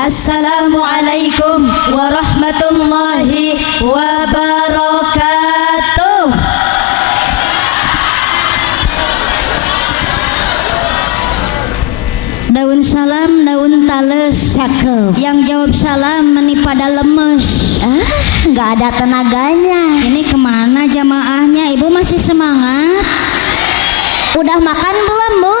Assalamualaikum warahmatullahi wabarakatuh. Daun salam, daun tales. Cakep. Yang jawab salam meni pada lemes. Nggak ada tenaganya. Ini kemana jamaahnya? Ibu masih semangat? Udah makan belum, Bu?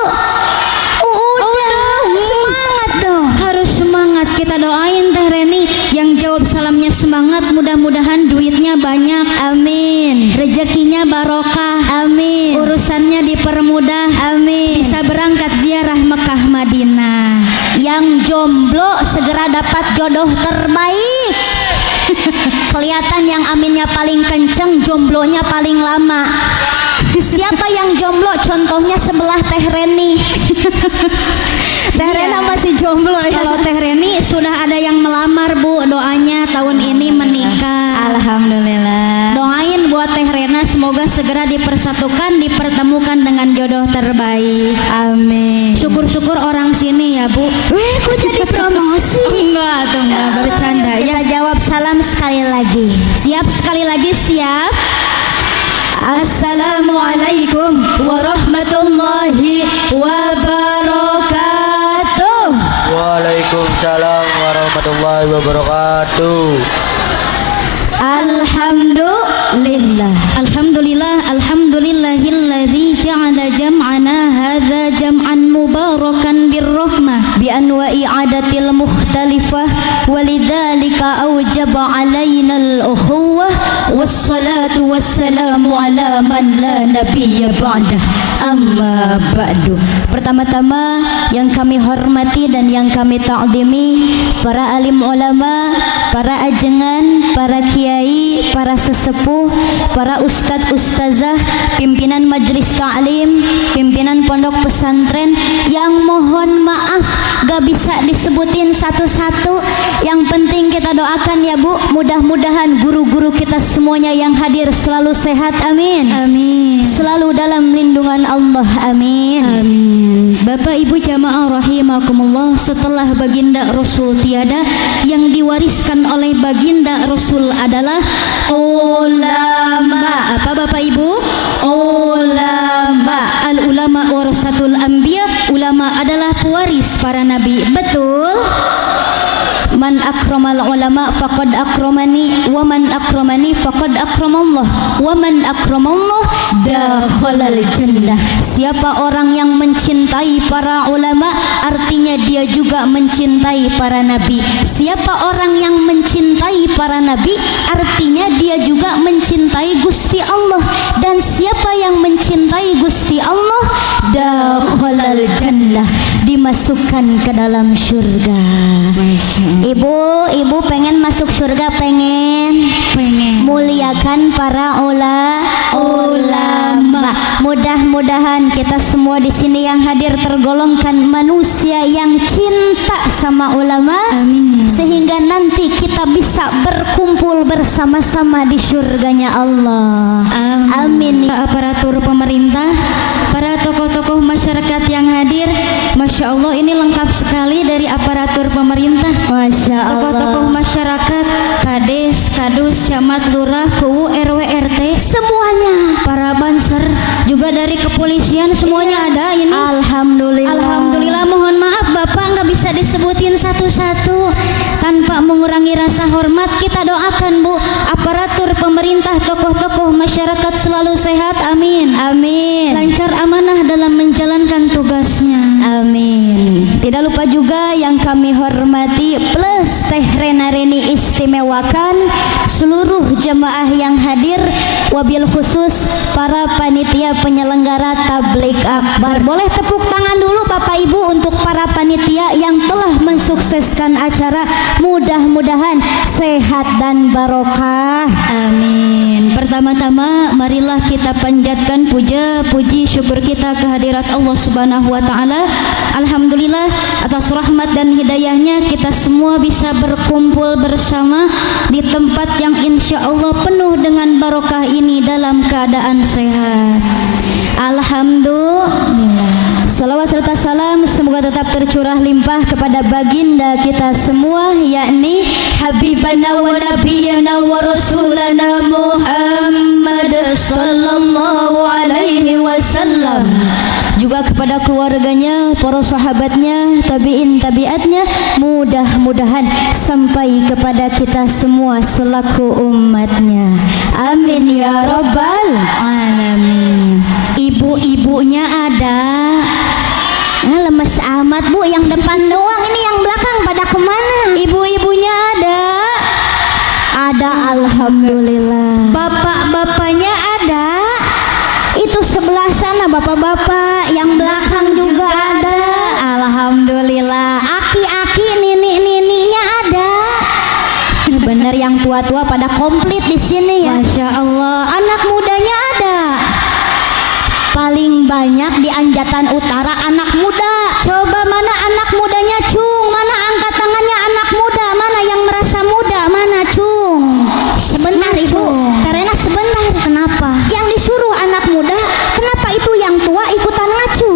Udah. Semangat dong. Harus semangat. Kita doain Teh Reni yang jawab salamnya semangat, mudah-mudahan duitnya banyak. Amin. Rezekinya barokah. Amin. Urusannya dipermudah. Amin. Bisa berangkat ziarah Mekah Madinah. Yang jomblo segera dapat jodoh terbaik. Kelihatan yang aminnya paling kenceng, jomblonya paling lama. Siapa yang jomblo? Contohnya sebelah Teh Reni. Teh Rena masih jomblo ya. Kalau Teh Reni sudah ada yang melamar, Bu. Doanya tahun ini menikah. Alhamdulillah. Doain buat Teh Rena semoga segera dipersatukan, dipertemukan dengan jodoh terbaik. Amin. Syukur-syukur orang sini ya, Bu. Kok jadi promosi? Enggak, tuh enggak bercanda ya. Kita jawab salam sekali lagi. Siap sekali lagi, siap. Assalamualaikum warahmatullahi wabarakatuh. Waalaikumsalam warahmatullahi wabarakatuh. Alhamdulillah. Alhamdulillahilladzi ja'ala jam'ana hadza jam'an mubarakan birrahmah bi anwa'i adatil mukhtalifah walidzalika awjaba 'alaina al-ukhuwah wassalatu wassalamu ala man la nabiyya ba'dah. Amma ba'du. Pertama-tama yang kami hormati dan yang kami ta'zimi para alim ulama, para ajengan, para kiai, para sesepuh, para ustadz ustazah, pimpinan majelis ta'lim, pimpinan pondok pesantren yang mohon maaf gak bisa disebutin satu-satu. Yang penting kita doakan ya Bu, mudah-mudahan guru-guru kita semuanya yang hadir selalu sehat, amin. Amin. Selalu dalam lindungan Allah, amin. Amin. Bapak Ibu jamaah rahimakumullah, setelah baginda Rasul tiada, yang diwariskan oleh baginda Rasul adalah ulama. Apa Bapak Ibu? Ulama. Al ulama warasatul anbiya. Ulama adalah pewaris para nabi. Betul? Man akramal ulama faqad akramani wa man akramani faqad akramallah wa man akramallah dakhalal jannah. Siapa orang yang mencintai para ulama, artinya dia juga mencintai para nabi. Siapa orang yang mencintai para nabi, artinya dia juga mencintai Gusti Allah. Dan siapa yang mencintai Gusti Allah, dakhalal jannah, dimasukkan ke dalam surga. Ibu pengen masuk surga? Pengen. Muliakan para ulama. Mudah-mudahan kita semua di sini yang hadir tergolongkan manusia yang cinta sama ulama. Amin. Sehingga nanti kita bisa berkumpul bersama-sama di surganya Allah. Amin. Aparatur pemerintah, para tokoh-tokoh masyarakat yang hadir, Masya Allah ini lengkap sekali dari aparatur pemerintah. Masya Allah. Tokoh-tokoh masyarakat, kades, kadus, camat, lurah, KUU, RW, RT, semuanya. Para banser juga dari kepolisian semuanya ada ini. Alhamdulillah. Alhamdulillah. Mohon maaf Bapak nggak bisa disebutin satu-satu. Tanpa mengurangi rasa hormat, kita doakan Bu, aparatur pemerintah, tokoh-tokoh masyarakat selalu sehat, amin. Amin. Lancar amanah dalam menjalankan tugasnya, amin. Tidak lupa juga yang kami hormati plus Teh Reni istimewakan seluruh jemaah yang hadir, wabil khusus para panitia penyelenggara tablik akbar. Boleh tepuk tangan dulu Bapak Ibu untuk para panitia yang telah mensukseskan acara. Mudah-mudahan sehat dan barokah, amin. Pertama-tama marilah kita panjatkan puja, puji, syukur kita kehadirat Allah Subhanahu wa taala. Alhamdulillah atas rahmat dan hidayahnya kita semua bisa berkumpul bersama di tempat yang insya Allah penuh dengan barokah ini dalam keadaan sehat. Alhamdulillah. Salawat serta salam semoga tetap tercurah limpah kepada baginda kita semua, yakni Habibana wa Nabiyana wa Rasulana Muhammad sallallahu alaihi wasallam. Juga kepada keluarganya, para sahabatnya, tabi'in tabi'atnya, mudah-mudahan sampai kepada kita semua selaku umatnya. Amin ya rabbal alamin. Ibu-ibunya ada. Lemes amat bu, yang depan doang, ini yang belakang pada kemana? Ibu-ibunya ada. Ada, alhamdulillah. Bapak-bapaknya ada. Itu sebelah sana bapak-bapak, yang belakang juga ada. Alhamdulillah. Aki-aki, nini-nininya ada. Bener, yang tua-tua pada komplit di sini ya. Masya Allah. Anak mudanya ada. Paling banyak di Anjatan Utara anak muda. Coba mana anak mudanya, Cung? Mana angkat tangannya anak muda? Mana yang merasa muda? Mana, Cung? Sebentar ibu, karena sebentar. Kenapa? Yang disuruh anak muda, kenapa itu yang tua ikutan ngacu?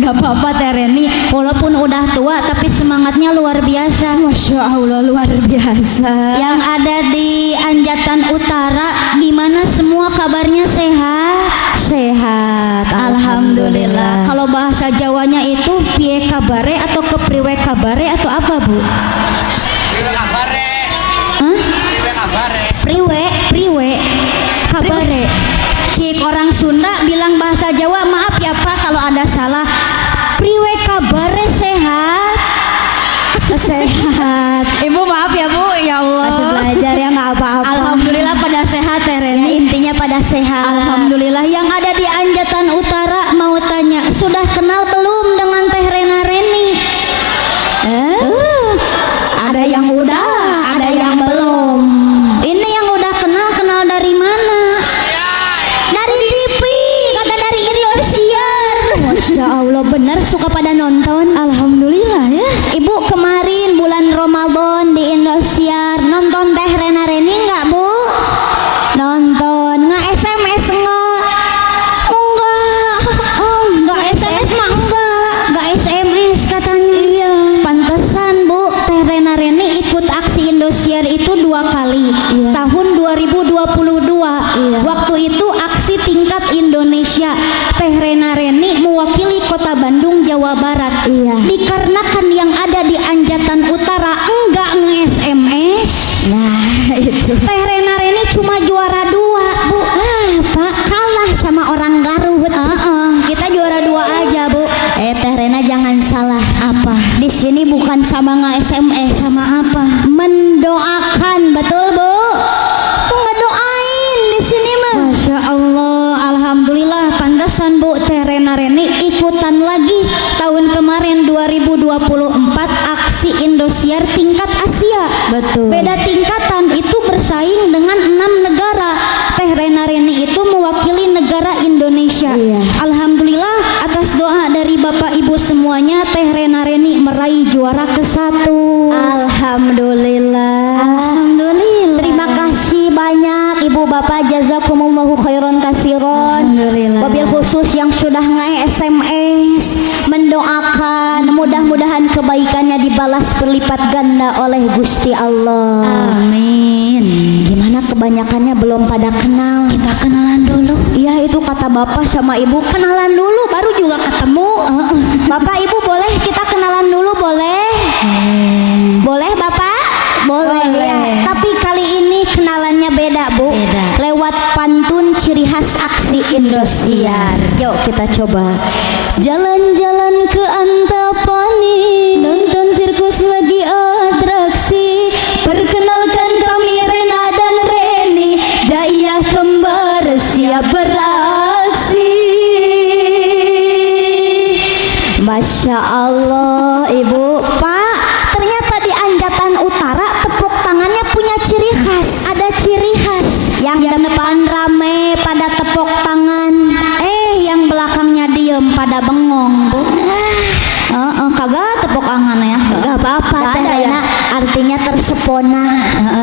Gak apa-apa Teh Reni, walaupun udah tua tapi semangatnya luar biasa. Masya Allah, luar biasa. Yang ada di Anjatan Utara, gimana semua kabarnya sehat? Sehat, Alhamdulillah. Kalau bahasa Jawanya itu piye kabare atau kepriwe kabare atau apa bu? Priwe kabare. Cik orang Sunda bilang bahasa Jawa, maaf ya Pak kalau ada salah. Priwe kabare sehat. sehat. Ibu maaf ya Bu, ya Allah. Masih belajar ya, nggak apa-apa. Alhamdulillah pada sehat Teh Reni. Ya, intinya pada sehat. Alhamdulillah. Yang ada di Anjatan Utara mau tanya, sudah kenal belum dengan Teh Rena Reni? Ada yang udah, ada yang belum. Ini yang udah kenal dari mana? Dari TV, kata dari Indosiar. Masya Allah, benar suka pada nonton. Alhamdulillah ya. Ibu kemarin bulan Ramadan di Indosiar nonton Teh Rena Reni nggak bu? Nonton. Nggak SMS nggak? Enggak. Oh, enggak SMS mah enggak SMS katanya. Iya. Pantesan Bu, Teh Rena Reni ikut aksi Indosiar itu 2 kali. Iya. Tahun 2022. Iya. Waktu itu aksi tingkat Indonesia. Teh Rena Reni mewakili Kota Bandung, Jawa Barat. Iya. Dikarenakan yang ada di Anjatan Utara enggak nge-SMS. Nah itu. Teh Rena Reni cuma juara 2, Bu. Pak kalah sama orang Garut. Kita juara 2 aja, Bu. Teh Rena jangan salah. Apa? Di sini bukan sama nge-SMS. Sama apa? Mendoakan, betul bu? Ngedoain di sini mah. Masya Allah, alhamdulillah. Pantesan Bu, Teh Rena Reni ikutan lagi tahun kemarin 2024 aksi Indosiar tingkat Asia. Betul. Beda tingkatan itu bersaing dengan 6 negara. Teh Rena Reni itu mewakili negara Indonesia. Iya. Alhamdulillah atas doa dari Bapak Ibu semuanya, Teh Rena Reni meraih juara ke-1. Alhamdulillah. Alhamdulillah. Terima kasih banyak Ibu Bapak, jazakumullahu khairan katsiran. Alhamdulillah. Wabil khusus yang sudah nge-SMS mendoakan, mudah-mudahan kebaikannya dibalas berlipat ganda oleh Gusti Allah. Amin. Gimana kebanyakannya belum pada kenal? Kita kenalan dulu. Iya, itu kata Bapak sama Ibu, kenalan dulu baru juga ketemu. Bapak Ibu boleh kita kenalan dulu, boleh? Boleh Bapak? Boleh. Ya. Tapi kali ini kenalannya beda Bu. Beda. Lewat pantun ciri khas aksi Indosiar. Yuk kita coba. Jalan-jalan ke Antapani, nonton sirkus lagi atraksi. Perkenalkan kami Rena dan Reni, daya kembar siap beraksi. Masya Allah Ibu. Pak, ternyata di Anjatan Utara tepuk tangannya punya ciri khas. Ada ciri khas. Yang depan rame pada tepuk tangan, Yang belakangnya diem pada bengong, Bu. kagak tepuk tangan ya. Gak apa-apa Teh ada ya? Rena, artinya tersepona.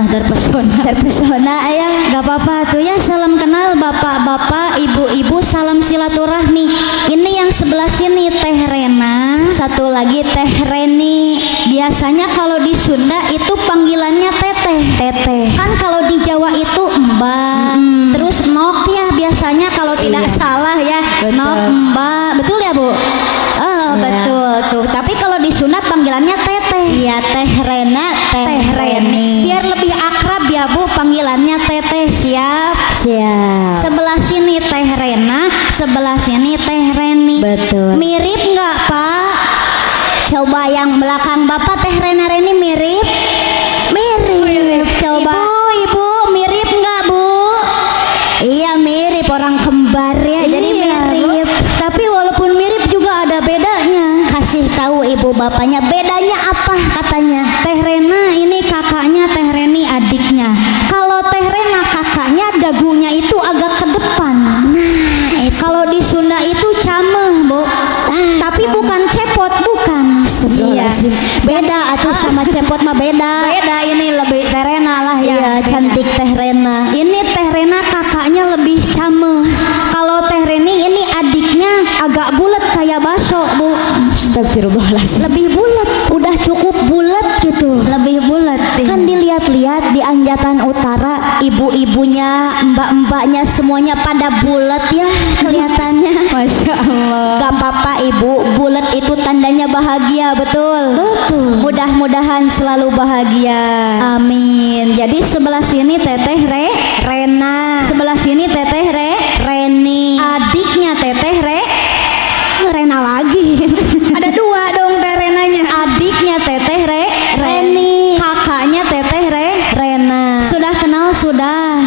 Terpesona. Terpesona ya. Gak apa-apa tuh ya. Salam kenal bapak-bapak, ibu-ibu, salam silaturahmi. Ini yang sebelah sebelah sini Teh Rena, satu lagi Teh Reni. Biasanya kalau di Sunda itu panggilannya Teteh. Teteh. Kan kalau di Jawa itu Mbak. Terus Nok ya biasanya kalau tidak salah ya. Betul. Nok Mbak. Betul ya, Bu? Oh, betul tuh. Tapi kalau di Sunda panggilannya Teteh. Iya, Teh Rena, Teh Reni. Biar lebih akrab ya, Bu, panggilannya Teteh. Siap? Siap. Sebelah sini Teh Rena, sebelah sini Teh Reni. Betul. Mirip nggak, Pak? Coba yang belakang Bapak Teh Rena Reni mirip? Mirip. Coba. Ibu, mirip nggak, Bu? Iya, mirip, orang kembar ya. Jadi Iya, mirip. Tapi walaupun mirip juga ada bedanya. Kasih tahu ibu bapaknya bedanya apa katanya. Teh Rena ini kakaknya, Teh Reni adiknya. Kalau Teh Rena kakaknya dagunya itu agak ke depan. Kalau di Sunda itu cameh, Bu. Tapi bukan cepot, bukan. Iya. Beda atuh sama cepot mah beda. Beda, ini lebih Teh Rena lah ya. Iya, cantik Teh Rena. Ini Teh Rena kakaknya lebih cameh. Kalau Teh Reni ini adiknya agak bulat kayak bakso, Bu. Astagfirullahaladzim. Lebih bulat, Udah cukup bulat gitu. lebih bulat. Kan dilihat-lihat di Anjatan Utara, ibu-ibunya, mbak-mbaknya semuanya pada bulat ya kelihatannya. Masya Allah. Gak apa-apa ibu, bulat itu tandanya bahagia, betul. Betul. Mudah-mudahan selalu bahagia. Amin. Jadi sebelah sini Teteh Rena, sebelah sini Teteh Reni, adiknya Teteh Rena lagi. Ada dua dong Teh Renanya. Adiknya Teteh Reni, kakaknya Teteh Rena. Sudah kenal sudah.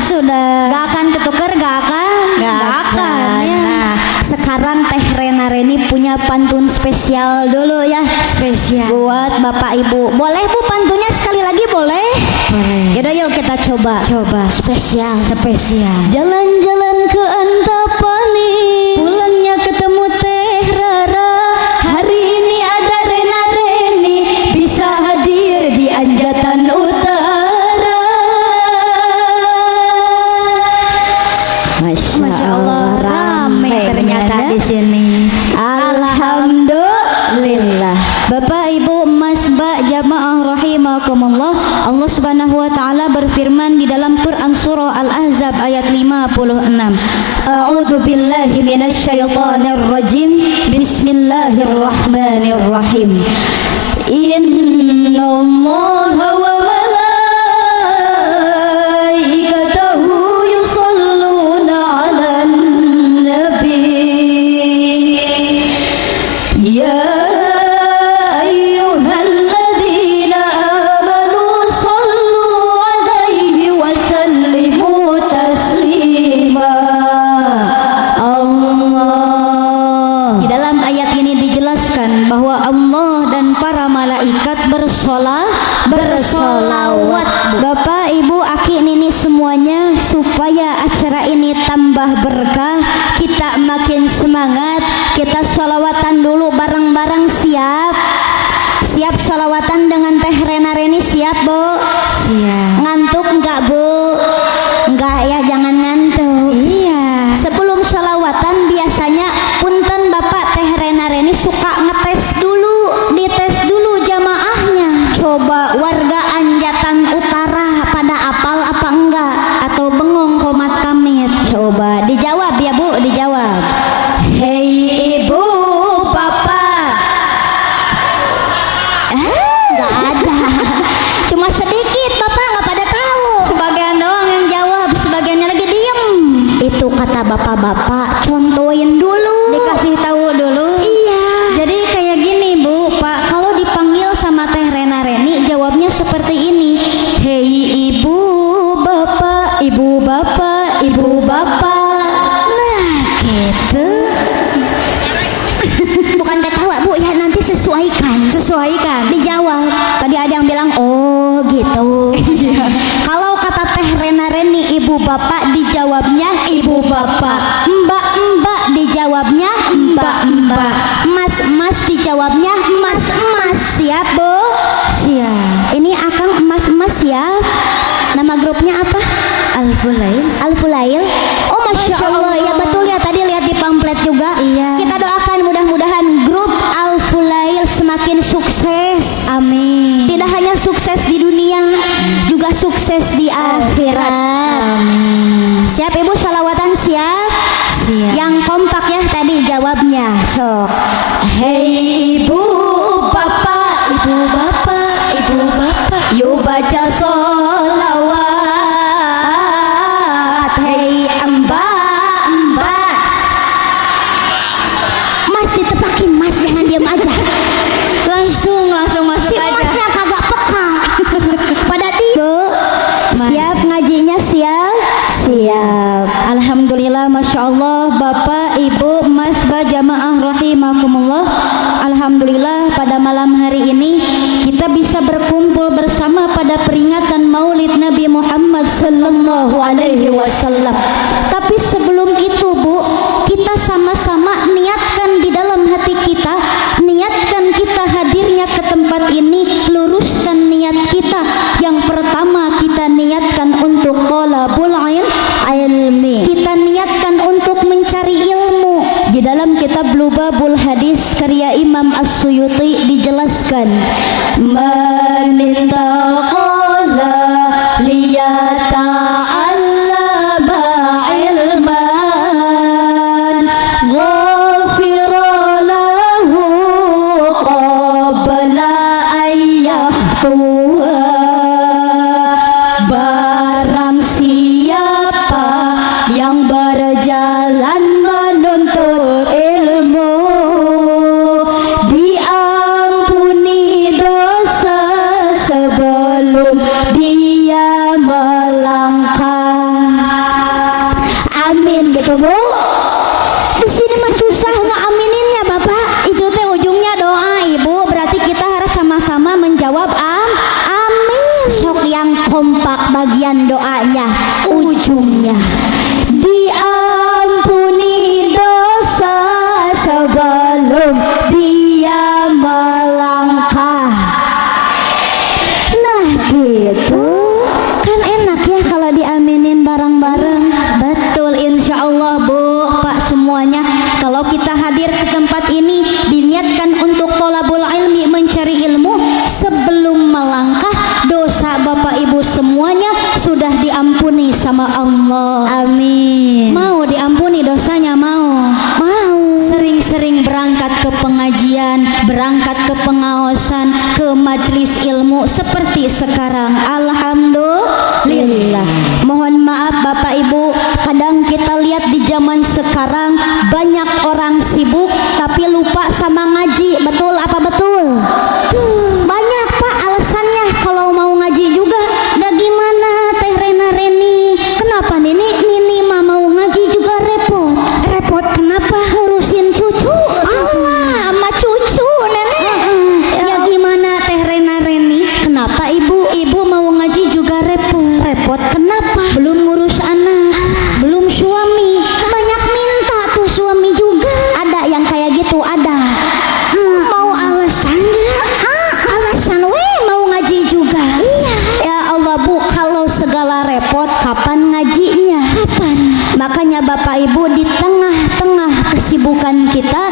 Gak akan ketuker, gak akan. Ya. Nah, sekarang Teh Rena Reni punya pantun spesial dulu ya. Spesial. Buat Bapak Ibu. Boleh Bu pantunnya sekali lagi boleh? Boleh. Yaudah yuk kita coba. Spesial. Jalan-jalan ke Antapani, pulangnya ketemu Teh Rara. Hari ini ada Rena Reni, bisa hadir di Anjatan Utara. Masya Allah, rame ternyata di sini. Alhamdulillah. Bapak, Ibu, Mas, Mbak, jamaah rahimakumullah. Allah Subhanahu wa taala berfirman di dalam Quran surah Al-Ahzab ayat 56. A'udzu billahi minasyaitonir rajim. Bismillahirrahmanirrahim. Innallaha wa malaikatahu yusholluna 'alan nabi. Ya bahwa Allah dan para malaikat bersolawat. Bapak, Ibu, Aki, Nini semuanya, supaya acara ini tambah berkah, kita makin semangat, kita sholawatan dulu bareng-bareng. Siap? Siap sholawatan dengan Teh Rena Reni? Siap, Bu? Siap. Ngantuk enggak, Bu? Enggak ya, jangan ngantuk. Iya. Sebelum sholawatan biasanya punten Bapak Teh Rena Reni suka ngetes dulu, dites dulu jamaahnya. Coba warga Anjatan Utara pada apal apa enggak, atau bengong komat kamit? Coba dijawab ya Bu, dijawab. Hei ibu, bapak. Enggak ada. Cuma sedikit Bapak, nggak pada tahu. Sebagian doang yang jawab, sebagiannya lagi diem. Itu kata bapak-bapak, contohin dulu. Dikasih tahu dulu. Iya. Jadi kayak gini Bu, Pak, kalau dipanggil sama Teh Rena Reni jawabnya seperti ini. Hei ibu, bapak, ibu bapak, ibu bapak. Nah, gitu. Bukan ketawa Bu ya, nanti sesuaikan. Dijawab. Tadi ada yang bilang oh gitu. Kalau kata Teh Rena Reni ibu bapak, dijawabnya ibu bapak. Mbak-mbak dijawabnya mbak-mbak. Mas-mas dijawabnya mas-mas. Siap Bu? Siap. Ini Akang emas-emas ya. Nama grupnya apa? Al-Fulail. Oh, Masya Allah. Ya betul ya, tadi lihat di pamflet juga. Iya. Kita doakan mudah-mudahan sukses di dunia, juga sukses di akhirat. Siap ibu sholawatan siap? Siap. Yang kompak ya tadi jawabnya. Sok. Hei ibu bapak, ibu bapak, ibu bapak, yuk baca sholawat. Hei mbak, mbak. Mas ditepakin mas, jangan diam aja. Langsung masuk Si aja. masnya kagak peka. Pada tidur. Siap ngajinya siap? Siap. Alhamdulillah, Masya Allah, Bapak, Ibu, Mas, Jamaah rahimakumullah. Alhamdulillah pada malam hari ini kita bisa berkumpul bersama pada peringatan Maulid Nabi Muhammad sallallahu alaihi wasallam. Tapi sebelum itu Bu, kita sama-sama niatkan di dalam hati kita, niatkan kita hadirnya ke tempat ini, luruskan niat kita. Yang pertama kita niatkan untuk thalabul ilmi. Kita niatkan untuk mencari ilmu. Di dalam kitab Lubabul Hadis karya Imam As-Suyuti dijelaskan, man intaqala liyata'allama ilman ghafira lahu qabla ayyahtuha. Barang siapa yang berjalan menuntut ilmu, diampuni dosa sebelum dia melangkah. Amin gitu Bu. Di sini mah susah ngamininnya Bapak. Itu teh ujungnya doa Ibu, berarti kita harus sama-sama menjawab Amin. Sok yang kompak bagian doanya ujungnya. diampuni dosa sebelum dia melangkah. Nah gitu. Kan enak ya kalau diaminin bareng-bareng. Betul, insya Allah Bu, Pak semuanya. Kalau kita hadir ke tempat ini diniatkan untuk thalabul ilmi, mencari ilmu, sebelum melangkah dosa Bapak Ibu semuanya sudah diampuni sama Allah. Amin. Mau diampuni dosanya? Mau. Sering-sering berangkat ke pengajian, berangkat ke pengaosan, ke majelis ilmu seperti sekarang. Alhamdulillah. Mohon maaf Bapak Ibu, kadang kita lihat di zaman sekarang banyak orang sibuk tapi lupa sama ngaji. Betul apa betul? Banyak Pak alasannya kalau mau ngaji juga. Dah gimana Teh Rena Reni? Kenapa Nini mah mau ngaji juga repot? Repot kenapa? Ngurusin cucu. Allah, sama cucu nenek. Ya gimana Teh Rena Reni? Kenapa ibu mau ngaji juga repot? Repot kenapa? Belum ngurus anak, belum suami. Banyak minta tuh suami juga. Ada yang kayak gitu, ada. Mau alasan gila? Alasan mau ngaji juga. Iya. Ya Allah Bu, kalau segala repot kapan ngajinya? Kapan? Makanya Bapak Ibu di tengah-tengah kesibukan kita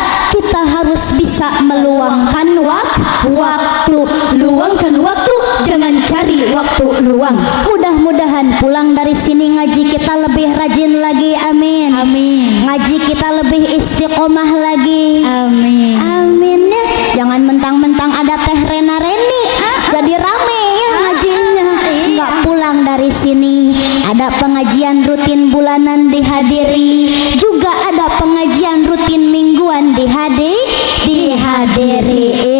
harus bisa meluangkan waktu. Luangkan waktu, jangan cari waktu luang. Mudah-mudahan pulang dari sini ngaji kita lebih rajin lagi. Amin. Amin. Ngaji kita lebih istiqomah lagi. Amin. Amin ya. Jangan mentang-mentang ada Teh Rena Reni jadi rame ya ngajinya. Enggak pulang dari sini. Ada pengajian rutin bulanan dihadiri, juga ada pengajian rutin mingguan dihadiri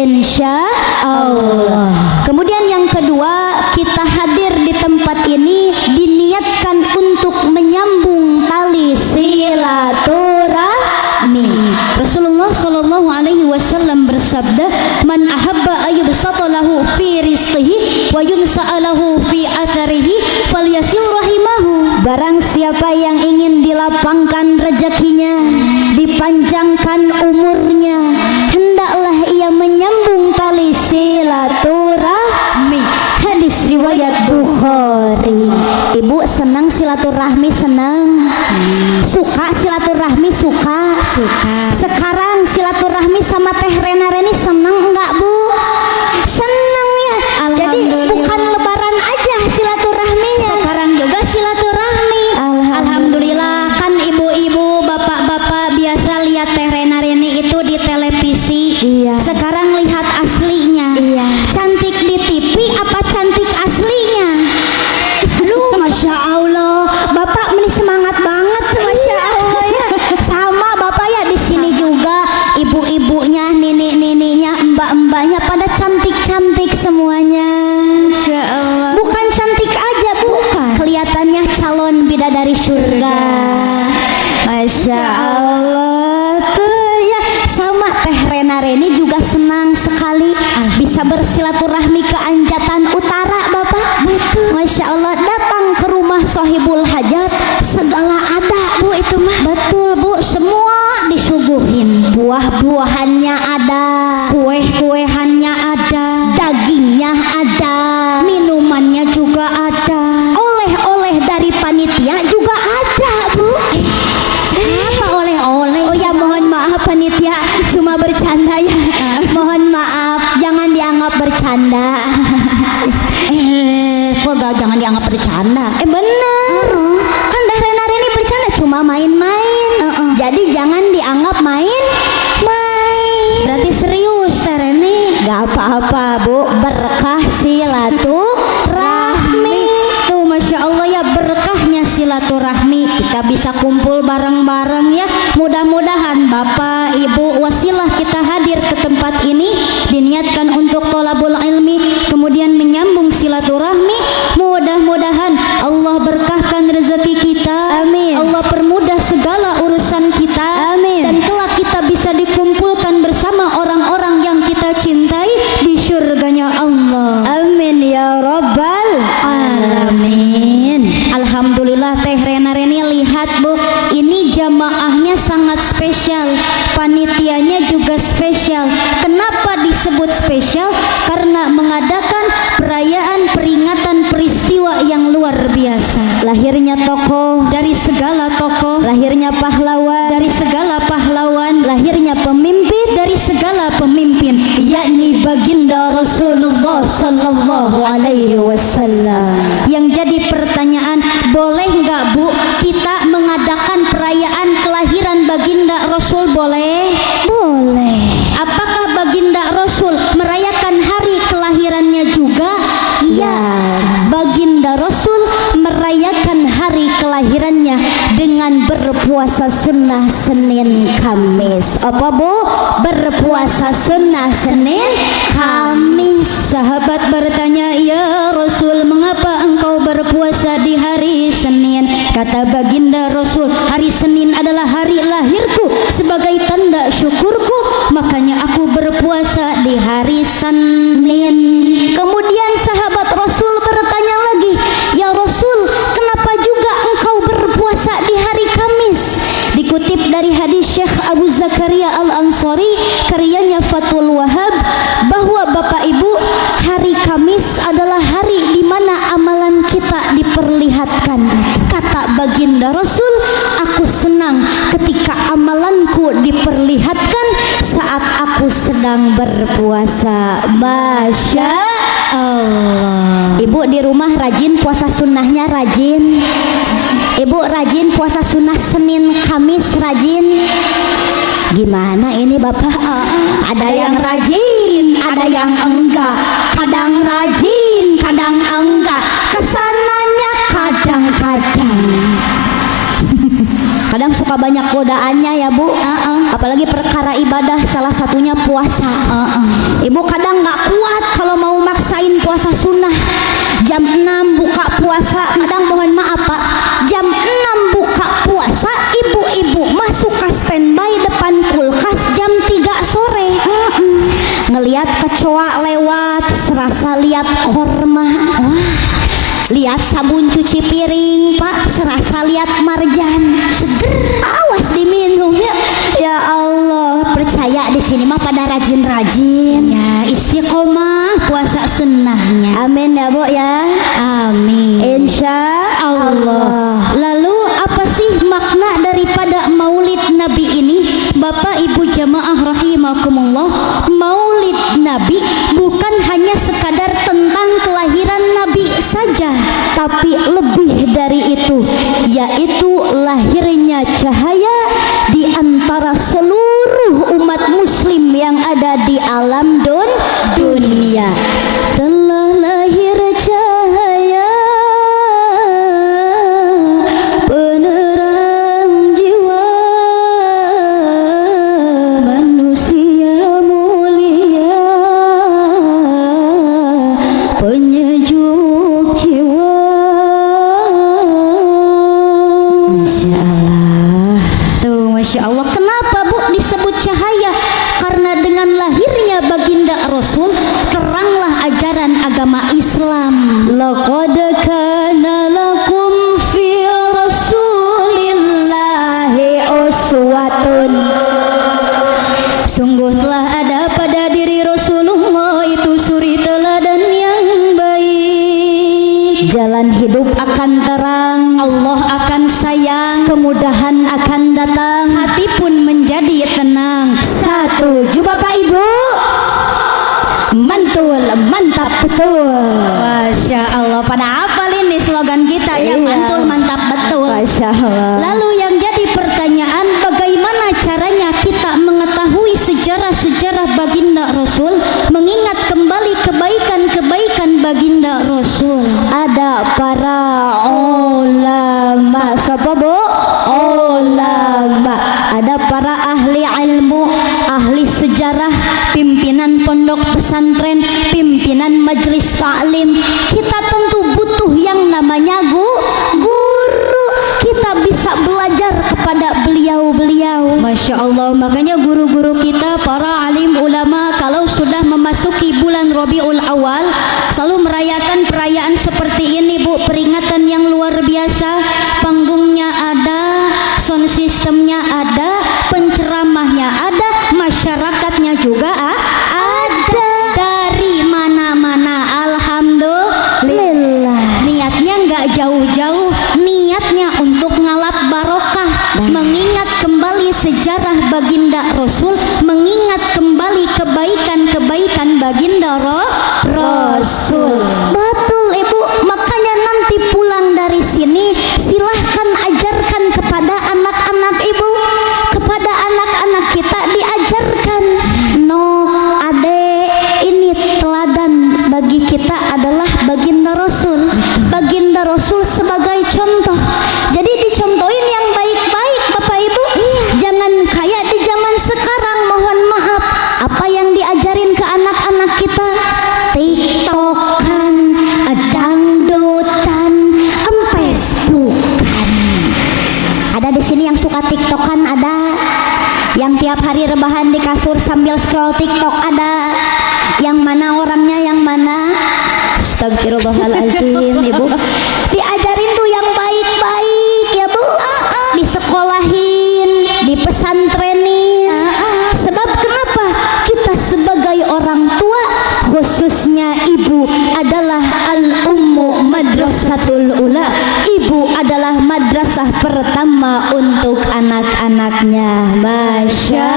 insya Allah. Kemudian yang kedua, kita hadir di tempat ini diniatkan untuk menyambung tali silaturahmi. Rasulullah Shallallahu Alaihi Wasallam bersabda, "Man ahabba ayyubsata lahu fi rizqihi wa yunsa'alahu fi atharihi falyasil rahimahu." Barang siapa yang ingin dilapangkan rezekinya, dipanjangkan umurnya, hendaklah ia menyambung tali silaturahmi. Hadis riwayat Bukhari. Ibu senang silaturahmi? Senang. Suka silaturahmi? Suka. Sekarang silaturahmi sama Teh Rena Reni senang enggak Bu? Senang ya. Alhamdulillah. Jadi Masya Allah tuh ya. Sama Teh Rena Reni juga senang sekali bisa bersilaturahmi ke Anjatan Utara Bapak. Betul. Masya Allah, datang ke rumah Sohibul Hajat segala ada Bu itu mah. Betul Bu, semua disuguhin. Buah-buahannya ada, kue-kuehannya ada, dagingnya ada, minumannya juga ada, oleh-oleh dari panitia juga ada Bu. Apa oleh-oleh? Oh ya, mohon maaf panitia, cuma bercanda ya. Mohon maaf, jangan dianggap bercanda. Kok gak jangan dianggap bercanda? Bener. Kan Teh Rena Reni bercanda cuma main-main. Jadi jangan dianggap main-main. Berarti serius Teh Reni? Gak apa-apa Bu, berkah silaturahmi. Tuh Masya Allah ya, berkahnya silaturahmi. Kita bisa kumpul bareng-bareng ya. Mudah-mudahan Bapak Ibu wasilah kita hadir ke tempat ini diniatkan untuk thalabul ilmi, kemudian menyambung silaturahmi. Mudah-mudahan Allah berkahkan rezeki kita. Amin. Allah permudah segala urusan kita. Amin. Dan kelak kita bisa dikumpulkan bersama orang-orang yang kita cintai di surganya Allah. Amin ya rabbal alamin. Alhamdulillah Teh Rena Reni, lihat Bu, ini jamaahnya sangat spesial, panitianya juga spesial. Kenapa disebut spesial? Karena mengadakan perayaan peringatan peristiwa yang luar biasa. Lahirnya tokoh dari segala tokoh, lahirnya pahlawan dari segala pahlawan, lahirnya pemimpin dari segala pemimpin, yakni baginda Rasulullah sallallahu alaihi wasallam. Yang jadi pertanyaan, boleh nggak Bu kita mengadakan perayaan kelahiran baginda Rasul? Boleh? Boleh. Apakah baginda Rasul merayakan hari kelahirannya juga? Ya. Baginda Rasul merayakan hari kelahirannya dengan berpuasa sunnah Senin Kamis. Apa Bu? Berpuasa sunnah Senin Kamis. Sahabat bertanya, ya Rasul, mengapa engkau berpuasa di hari Senin? Kata baginda Rasul, hari Senin adalah hari lahirku, sebagai tanda syukurku, makanya aku berpuasa di hari Senin. Kemudian sahabat Rasul bertanya lagi, ya Rasul, kenapa juga engkau berpuasa di hari Kamis? Dikutip dari hadis Syekh Abu Zakaria Al-Ansari, karyanya Fathul Wahab, bahwa Bapak Ibu, hari Kamis adalah hari di mana amalan kita diperlihatkan. Kata baginda Rasul, aku senang ketika amalanku diperlihatkan saat aku sedang berpuasa. Masya Allah. Ibu di rumah rajin puasa sunnahnya, rajin. Ibu rajin puasa sunnah Senin Kamis, rajin. Gimana ini Bapak? Ada yang rajin, ada yang enggak. Kadang rajin, kadang enggak. Kesananya kadang-kadang. Kadang suka banyak godaannya ya Bu. Apalagi perkara ibadah, salah satunya puasa. Ibu kadang nggak kuat kalau mau maksain puasa sunnah. Jam 6 buka puasa, kadang mohon maaf Pak, jam 6 buka puasa, ibu-ibu masuk ke standby depan kulkas jam 3 sore. Ngelihat kecoa lewat, serasa lihat korma. Lihat sabun cuci piring Pak, serasa lihat marjan. Seger, awas diminum ya. Ya Allah, percaya di sini mah pada rajin-rajin. Ya, istiqomah puasa sunnahnya. Amin ya Bu ya. Amin. Insya Allah. Lalu apa sih makna daripada Maulid Nabi ini? Bapak Ibu jamaah rahimakumullah, Maulid Nabi bukan hanya sekadar tentang kelahiran Nabi saja, tapi lebih dari itu, yaitu lahirnya cahaya di antara seluruh umat muslim yang ada di alam dunia. Telah lahir cahaya penerang jiwa manusia mulia, penyejuk jiwa. Masya Allah. Islam. Laqad kana lakum fi Rasulillahi uswatun. Sungguh telah ada pada diri Rasulullah itu suri teladan yang baik. Jalan hidup akan terang, Allah akan sayang, kemudahan akan datang, hati pun menjadi tenang. Setuju Bapak Ibu? Mantul, mantap betul. Masya Allah, pada hafal ini slogan kita ya, Iya. mantul mantap betul. Masya Allah. Lalu yang jadi pertanyaan, bagaimana caranya kita mengetahui sejarah-sejarah baginda Rasul, mengingat kembali kebaikan-kebaikan baginda Rasul? Ada para ulama, siapa Bu? Ulama. Ada para ahli ilmu, ahli sejarah, pimpinan pondok pesantren, pimpinan majelis taklim. Kita tentu butuh yang namanya guru. Kita bisa belajar kepada beliau-beliau. Masya Allah, makanya guru-guru kita, para alim ulama, kalau sudah memasuki bulan Rabiul Awal, selalu merayakan perayaan seperti ini Bu, peringatan yang luar biasa. Panggungnya ada, sound systemnya ada, penceramahnya ada, masyarakatnya juga ada. Dari mana-mana, alhamdulillah. Niatnya nggak jauh-jauh, niatnya untuk ngalap barokah, mengingat kembali sejarah baginda Rasul, mengingat kembali kebaikan-kebaikan baginda Rasul. Betul Ibu, makanya nanti pulang dari sini silahkan ajarkan kepada anak-anak Ibu, kepada anak-anak kita diajarkan. No, adek, ini teladan bagi kita adalah baginda Rasul. Baginda Rasul sebagai contoh. Jadi dicontohin yang baik-baik Bapak Ibu. Jangan kayak di zaman sekarang, mohon maaf. Apa yang diajarin ke anak-anak kita? TikTokan, dangdutan, Facebookan. Ada di sini yang suka TikTokan, ada. Yang tiap hari rebahan di kasur sambil scroll TikTok, ada. Yang mana orangnya, yang mana? Astagfirullahaladzim Ibu. Diajarin tuh yang baik-baik ya Bu. Disekolahin, dipesantrenin. Sebab kenapa? Kita sebagai orang tua, khususnya ibu, adalah al-ummu madrasatul ula. Ibu adalah madrasah pertama untuk anak-anaknya. Masya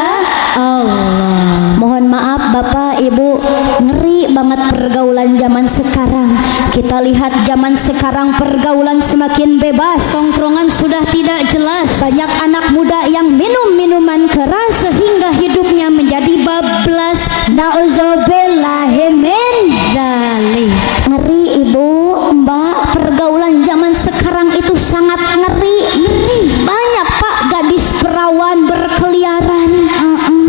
Allah. Mohon maaf Bapak Ibu, ngeri banget pergaulan zaman sekarang. Kita lihat zaman sekarang pergaulan semakin bebas, Tongkrongan sudah tidak jelas, banyak anak muda yang minum minuman keras sehingga hidupnya menjadi bablas. Nauzubillahi min dzalik. Ngeri Ibu, Mbak, pergaulan zaman sekarang itu sangat ngeri. Banyak Pak gadis perawan berkeliaran.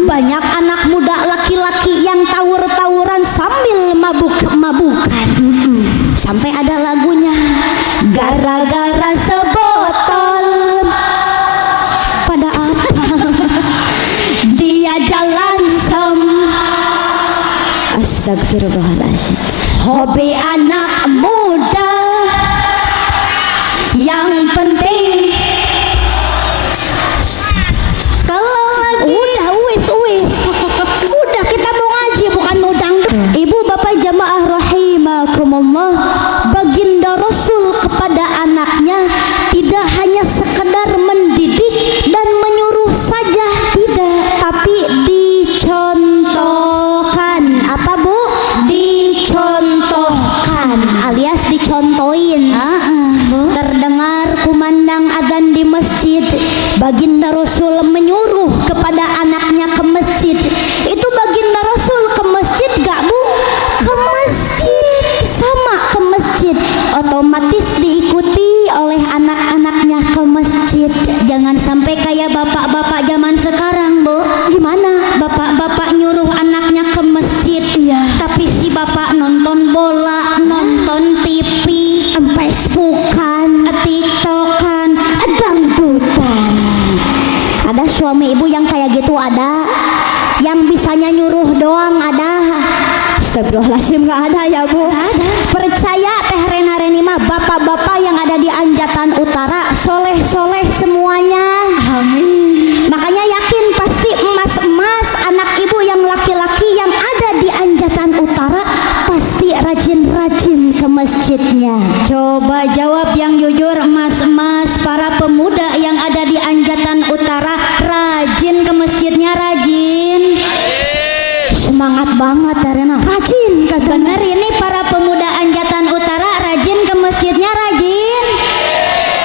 Banyak anak muda laki-laki yang tawur-tawuran sambil mabuk-mabukan. Sampai ada lagunya, gara-gara sebotol. Pada apa? Dia jalan Astagfirullahaladzim. Hobi anak muda, yang penting kalau lagi udah kita mau ngaji, bukan mau dangdut. Ibu bapak jamaah rahimakumullah, baginda Rasul kepada anaknya tidak hanya sekedar mendidik dan menyuruh saja, tidak, tapi dicontohkan. Apa Bu? Dicontohkan alias dicontohin. Terdengar kumandang adzan di masjid, baginda Rasul menyuruh kepada anaknya ke masjid. Itu baginda Rasul ke masjid gak Bu? Ke masjid, sama ke masjid, otomatis diikuti oleh anak-anaknya ke masjid. Jangan sampai kayak bapak-bapak zaman sekarang, Bu. Gimana? Bapak-bapak nyuruh anaknya ke masjid, Iya. tapi si bapak nonton bola, nonton TV, Facebookan, TikTokan, dangdutan. Ada suami ibu yang kayak gitu, ada. Yang bisanya nyuruh doang, ada. Astagfirullahaladzim, gak ada ya Bu? Ada. Percaya bapak-bapak yang ada di Anjatan Utara soleh-soleh semuanya. Amin. Makanya yakin pasti emas-emas anak ibu yang laki-laki yang ada di Anjatan Utara pasti rajin-rajin ke masjidnya. Coba jawab yang jujur, emas-emas para pemuda yang ada di Anjatan Utara rajin ke masjidnya, rajin. Semangat banget Rena, rajin kata. Bener ini para pemuda Anjatan Utara rajin ke masjidnya, rajin.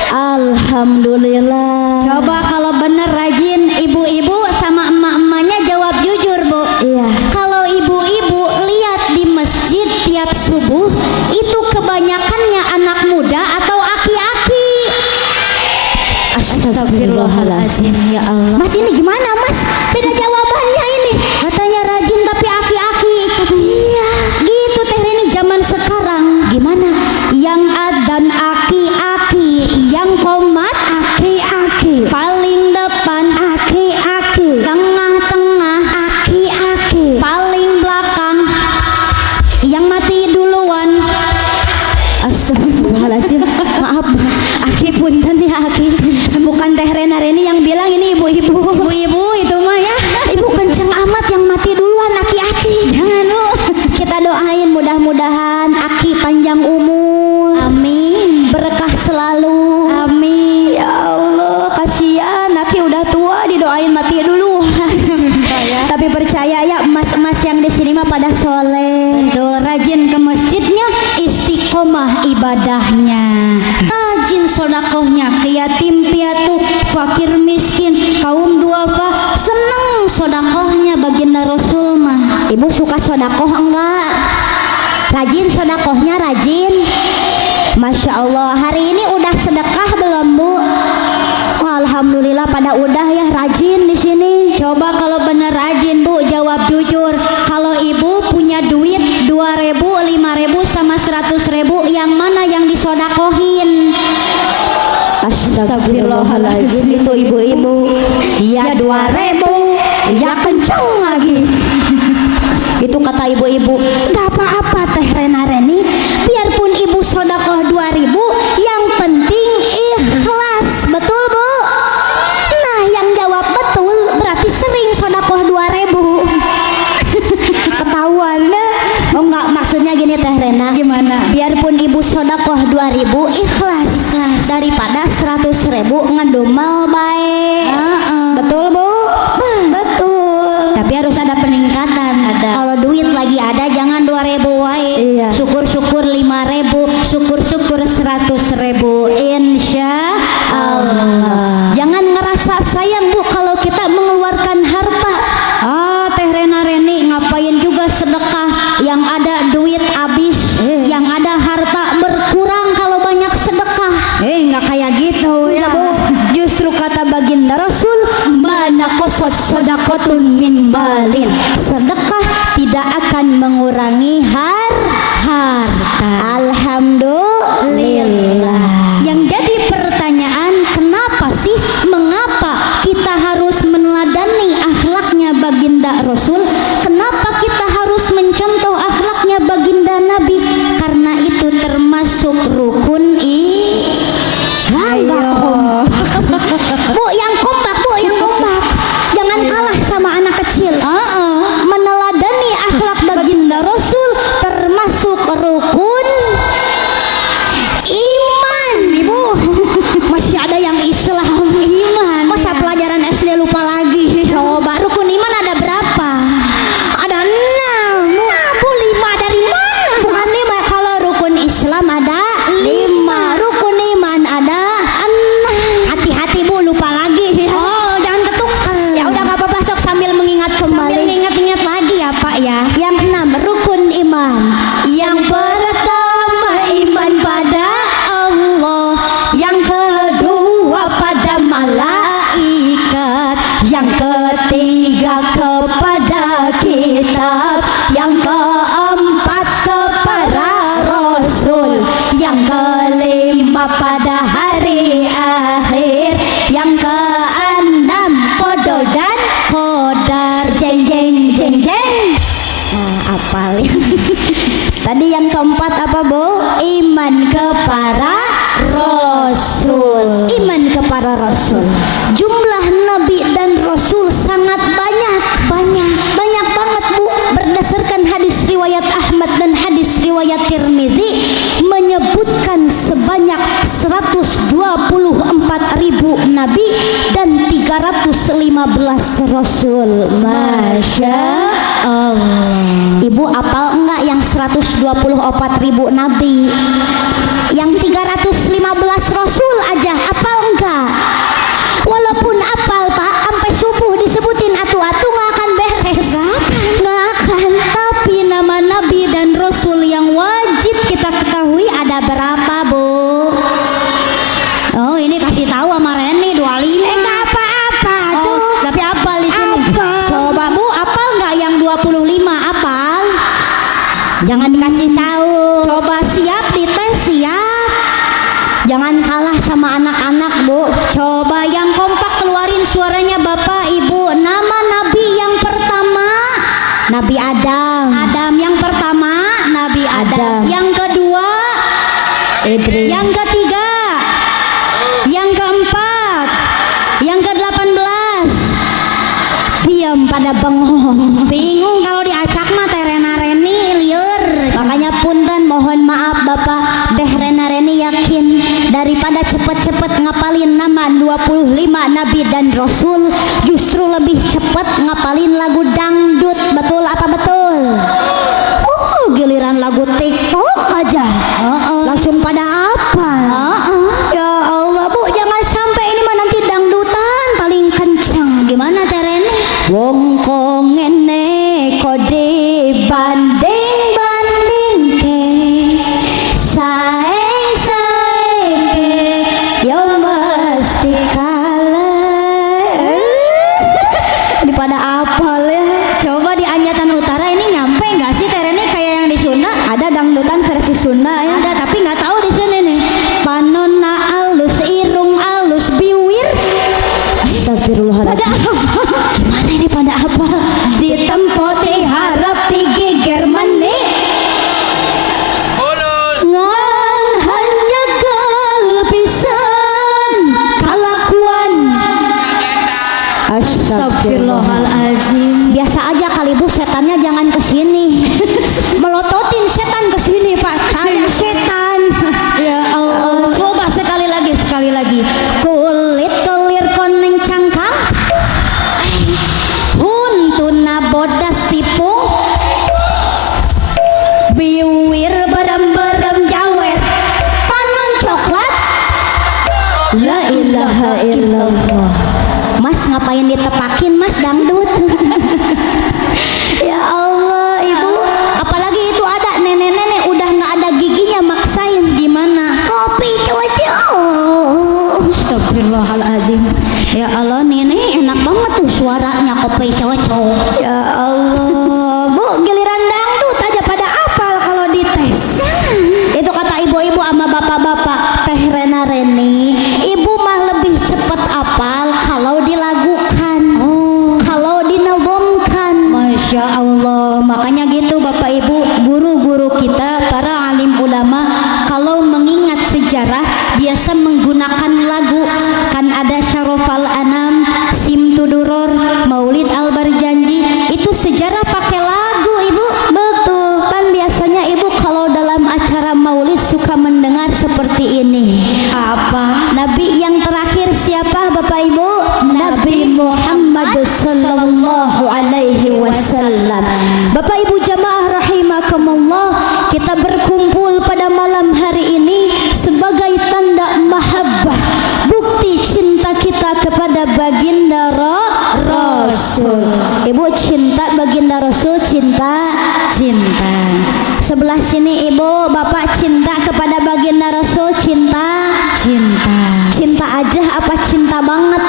Alhamdulillah. Coba kalau bener rajin, ibu-ibu sama emak-emaknya jawab jujur, Bu. Iya. Kalau ibu-ibu lihat di masjid tiap subuh, itu kebanyakannya anak muda atau aki-aki? Astagfirullahaladzim, ya Allah. Mas ini gimana Mas? Beda jawabannya ini. Katanya rajin tapi aki-aki. Iya. Gitu Teh Reni zaman sekarang. Gimana? Yang adzan aki-aki, yang qomat Aki-aki, paling depan, aki-aki, tengah-tengah, aki-aki. paling belakang, yang mati duluan. Astagfirullahaladzim. Maaf, Aki punten ya Aki. Bukan Teh Rena Reni yang bilang, ini ibu-ibu. Ibu-ibu itu mah ya. Ibu kenceng amat yang mati duluan aki-aki. Jangan lu. Kita doain mudah-mudahan Aki panjang umur. Amin. Berkah selalu. Amin. Ya Allah, kasihan Aki udah tua didoain mati dulu. Tapi percaya ya emas-emas yang di sini mah pada soleh. Betul, rajin ke masjidnya, istiqomah ibadahnya, rajin sodakohnya ke yatim piatu, fakir miskin, kaum duafa, seneng sodakohnya baginda Rasul mah. Ibu suka sodakoh enggak? Rajin sodakohnya, rajin. Masya Allah, hari ini udah sedekah belum Bu? Oh, alhamdulillah pada udah ya, rajin di sini. Coba kalau bener rajin Bu, jawab jujur. Kalau ibu punya duit 2.000, 5.000 sama 100.000, yang mana yang disodakohin? Astagfirullahaladzim, itu ibu-ibu. Ya 2.000, ya kenceng lagi. Itu kata ibu-ibu. Gak apa-apa Teh Rena Reni, biarpun ibu sodakoh 2.000, yang penting ikhlas. Betul Bu? Nah yang jawab betul berarti sering sodakoh 2.000. Ketahuan deh. Oh enggak, maksudnya gini Teh Rena. Gimana? Biarpun ibu sodakoh 2.000 ikhlas, daripada 100.000 ngedumel baik. Betul Bu? Betul. Tapi harus ada peningkatan. Kalau duit lagi ada, jangan 2.000 wae. Iya. Syukur-syukur 5.000, syukur-syukur 100.000. Insya Allah. Jangan ngerasa sayang Bu kalau kita mengeluarkan harta. Teh Rena Reni ngapain juga sedekah? Yang ada duit habis, yang ada harta berkurang kalau banyak sedekah. Nggak kayak gitu ya Bu. Justru kata baginda Rasul, mana qasat sadaqatun min malin, sedekah tidak akan mengurangi harta. Alhamdulillah. Yang jadi pertanyaan, kenapa sih, mengapa kita harus meneladani akhlaknya baginda Rasul? Kenapa kita harus mencontoh akhlaknya baginda Nabi? Karena itu termasuk rukun Bu, yang kompak Bu, yang kompak. Jangan kalah sama anak kecil. Meneladani akhlak baginda Rasul termasuk rukun iman. Ibu, masih ada yang Islam iman. Masa pelajaran SD lupa lagi? Coba rukun iman ada berapa? Ada 6. Bu, 5 dari mana? Bukan 5. Kalau rukun Islam ada 5. Rukun iman ada 6. Hati-hati Bu, lupa lagi. Oh, jangan ketukar. Ya udah nggak apa-apa, sok sambil mengingat kembali. Sambil ingat-ingat lagi ya Pak ya. Yang 6 rukun iman. Yang pertama iman pada Allah, yang kedua pada malaikat, yang ketiga kepada kitab, yang keempat kepada Rasul, yang kelima pada hari akhir, yang keenam qada dan qadar. Jeng jeng jeng jeng. Apal. Tadi yang keempat apa Bu? Iman kepada Rasul. Iman kepada Rasul. Jumlah nabi dan rasul sangat banyak banget Bu. Berdasarkan hadis riwayat Ahmad dan hadis riwayat Tirmidzi menyebutkan sebanyak 124.000 nabi dan 315 rasul. Masya Allah. Ibu apal enggak yang 124.000 nabi? Yang 315 rasul aja apal enggak? Walaupun apal Pak, sampai subuh disebutin atu-atu nggak akan beres. Nggak akan. Tapi nama nabi dan rasul yang wajib kita ketahui ada berapa, Bu? Oh, ini kasih tahu sama Reni 25. Nggak apa-apa tuh. Tapi apal di sini. Apal. Coba Bu, apal nggak yang 25 apal? Jangan dikasih tahu. Coba siap dites, siap. Jangan kalah sama anak-anak Bu. Coba yang kompak keluarin suaranya Bapak Ibu. Nama nabi yang pertama Nabi Adam. Adam, yang pertama Nabi Adam. Adam. Yang kedua Idris. Yang ketiga, yang keempat, yang ke-18. Diam pada bengong. Bingung kalau diacak mah Terena Reni liur. Makanya punten mohon maaf Bapak, Teh Rena Reni yakin daripada cepet-cepet ngapalin nama 25 nabi dan rasul, justru lebih cepet ngapalin lagu dangdut. Betul apa betul? Giliran lagu TikTok aja langsung pada apa? Ya Allah Bu, jangan sampai ini mah nanti dangdutan paling kencang. Gimana Teh Reni? Wong kongene kode banding ke sae ke yo mesti kalah. Ini pada apal ya. Coba di Anjatan Utara ini nyampe nggak sih Teh Reni kayak yang di Sunda? Ada dangdutan versi Sunda ya. Ada tapi nggak tahu di sini nih. Panonna alus, irung alus, biwir. Astagfirullahaladzim. Pada apa? Gimana ini pada apa? Ditempoti harap digeger maneh. Ngan hanya kalpisan kalakuan. Astagfirullahalazim. Biasa aja kali Bu, setannya jangan kesini. Melototin setan kesini Pak. Kayak setan. Ya Allah. Coba sekali lagi. Kulit kelir koneng cangkang. Huntuna bodas tipu. Biwir berem-berem jawer. Panon coklat. La ilaha illallah. Mas ngapain ditepakin Mas dangdut? Ya Allah Ibu. Apalagi itu ada nenek-nenek udah nggak ada giginya maksain. Gimana? Kopi cucu. Astagfirullahaladzim. Ya Allah, nenek enak banget tuh suaranya kopi cowok. Ya Allah Bu, giliran dangdut aja pada apal kalau dites. Itu kata ibu-ibu sama bapak-bapak. Teh Rena Reni, ibu mah lebih cepet apal kalau dilagukan, kalau dinazamkan. Masya Allah. Makanya gitu Bapak Ibu, guru-guru kita, para alim ulama, kalau mengingat sejarah biasa menggunakan lagu. Kan ada Syarofal Anam, Simtuduror, Maulid Al-Barjanji, itu sejarah pakai lagu Ibu. Betul, kan biasanya ibu kalau dalam acara maulid suka mendengar seperti ini. Apa? Nabi yang terakhir siapa Bapak Ibu? Nabi Muhammad sallallahu alaihi wasallam. Bapak Ibu jamaah rahimakumullah, kita berkumpul pada malam hari ini sebagai tanda mahabbah, bukti cinta kita kepada baginda Rasul. Ibu cinta baginda Rasul, cinta. Sebelah sini Ibu, Bapak cinta kepada baginda Rasul, cinta. Cinta aja apa cinta banget?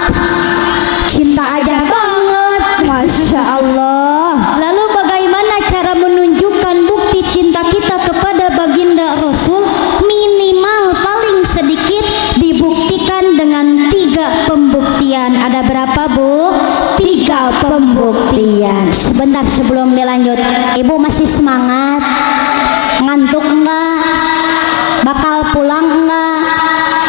Cinta aja banget. Masya Allah. Lalu bagaimana cara menunjukkan bukti cinta kita kepada baginda Rasul? Minimal paling sedikit dibuktikan dengan 3 pembuktian. Ada berapa Bu? 3 pembuktian. Sebentar sebelum dilanjut, Ibu masih semangat? Ngantuk enggak? Bakal pulang enggak?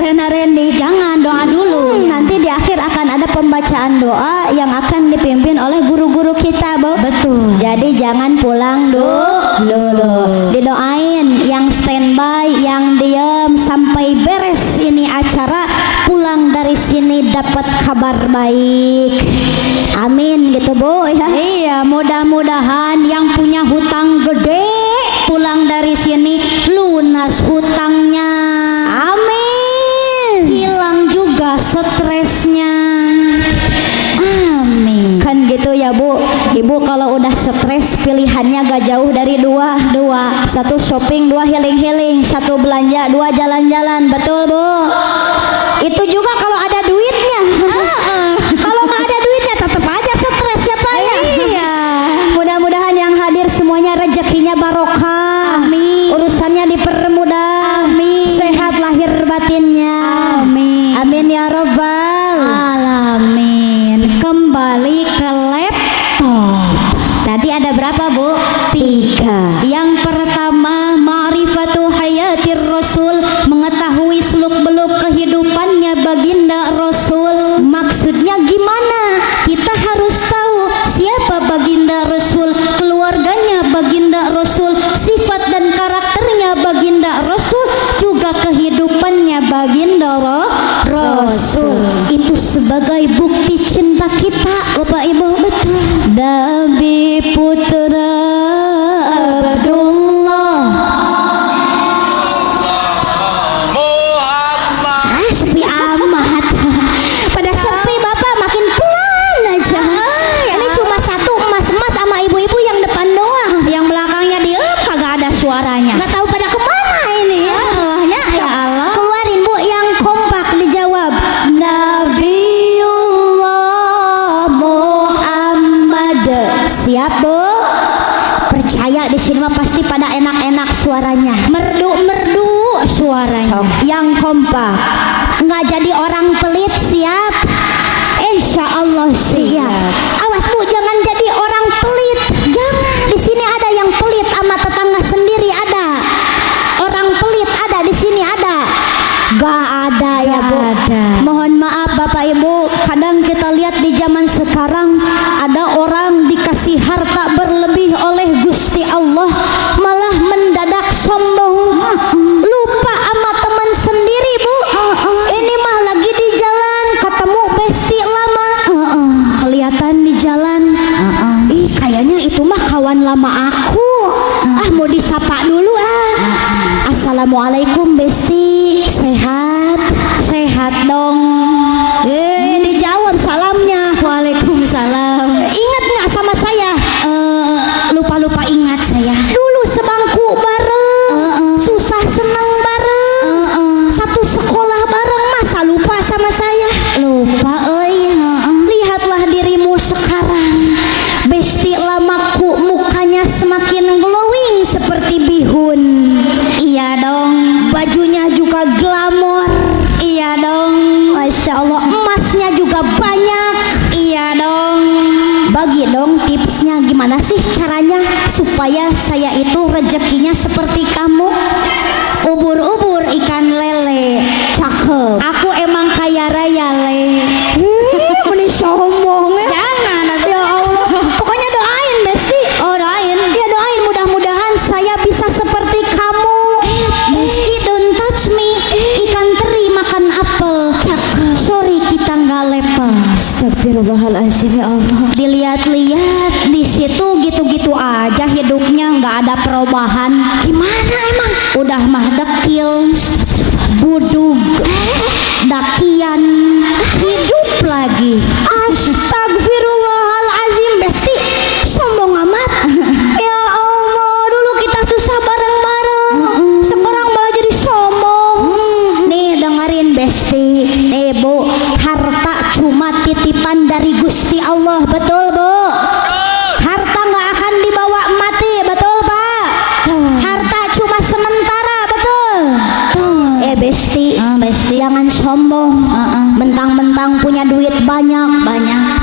Rena Reni, jangan doa dulu. Nanti di akhir akan ada pembacaan doa yang akan dipimpin oleh guru-guru kita, Bu. Betul. Jadi jangan pulang dulu. Didoain yang standby, yang diam sampai beres ini acara, pulang dari sini dapat kabar baik. Amin gitu, Bu ya. Iya, mudah-mudahan yang punya hutang gede pulang dari sini lunas hutangnya. Amin. Hilang juga stresnya. Amin. Kan gitu ya, Bu. Ibu kalau udah stres pilihannya gak jauh dari dua. Satu shopping, dua healing-healing, satu belanja, dua jalan-jalan. Betul, Bu? Itu juga kalau ada duitnya. Kalau nggak ada duitnya tetap aja stres ya, Pak ya. Iya. Mudah-mudahan yang hadir semuanya rezekinya barokah. Amin. Urusannya dipermudah. Amin. Sehat lahir batinnya. Amin. Amin ya Rabbal Alamin. Kembali ke laptop. Tadi ada berapa, Bu? 3. Yang pertama, ma'rifatu hayatir Rasul, mengetahui seluk-beluk kehidupannya baginda Rasul. Maksudnya gimana? Kita harus tahu siapa baginda Rasul, keluarganya baginda Rasul, sifat dan karakternya baginda Rasul, juga kehidupannya baginda Rasul. Itu sebagai bukti cinta kita, Bapak Ibu. Betul. Nabi putra Abdullah. Sepi amat. Pada sepi Bapak makin pelan aja. Ini cuma satu emas-emas sama ibu-ibu yang depan doang. Yang belakangnya dia kagak ada suaranya. Nggak tahu pada kemana ini ya. Allahnya ya Allah. Keluarin, Bu, yang kompak dijawab. Nabiullah Muhammad. Siap, Bu? Percaya di sini mah pasti pada enak-enak suaranya. Merdu-merdu suaranya. Yang kompak. Nggak jadi orang pelit, siap? Insya Allah siap. Awas, Bu, jangan jadi orang pelit. Jangan. Di sini ada yang pelit sama tetangga sendiri ada. Orang pelit ada di sini ada. Gak ada ya, Bu. ada. Mohon maaf Bapak Ibu, kadang kita lihat di zaman sekarang ada orang dikasih harta berlebih oleh Gusti Allah malah mendadak sombong, lupa sama teman sendiri, Bu. Ini mah lagi di jalan ketemu besti lama, kelihatan di jalan, ih kayaknya itu mah kawan lama aku, mau disapa dulu Assalamualaikum besti, sehat? Sehat dong. Dijawab salamnya. Waalaikumsalam. Ingat nggak sama saya? Lupa ingat saya. Dulu sebangku bareng, susah seneng bareng, satu sekolah bareng, masa lupa sama saya? Lupa Lihatlah dirimu sekarang, besti lamaku, mukanya semakin glowing seperti bihun. Iya dong. Bajunya juga glamor. Iya dong. Masya Allah, emasnya juga banyak. Iya dong. Bagi dong tipsnya, gimana sih caranya supaya saya itu rezekinya seperti kamu? Ubur-ubur ikan lele. Cakep. Aku emang kaya raya, Le. Mending sombong ya. Jangan atuh. Ya Allah. Pokoknya doain Besti. Oh, doain. Ya doain, mudah-mudahan saya bisa seperti kamu. Besti, don't touch me. Ikan teri makan apel. Cakep. Sorry, kita nggak level. Astagfirullahaladzim ya Allah. Dilihat-lihat di situ gitu-gitu aja hidupnya, nggak ada perubahan. Gimana emang? Udah mah dekil, budug, dakian, hidup lagi. Astagfirullahaladzim Besti, sombong amat. Ya Allah, dulu kita susah bareng-bareng, sekarang malah jadi sombong. Nih dengerin Besti, Bu, harta cuma titipan dari Gusti Allah, betul Bu? Harta nggak akan dibawa mati, betul Pak? Harta cuma sementara, betul? Besti, jangan sombong. Mentang-mentang punya duit banyak.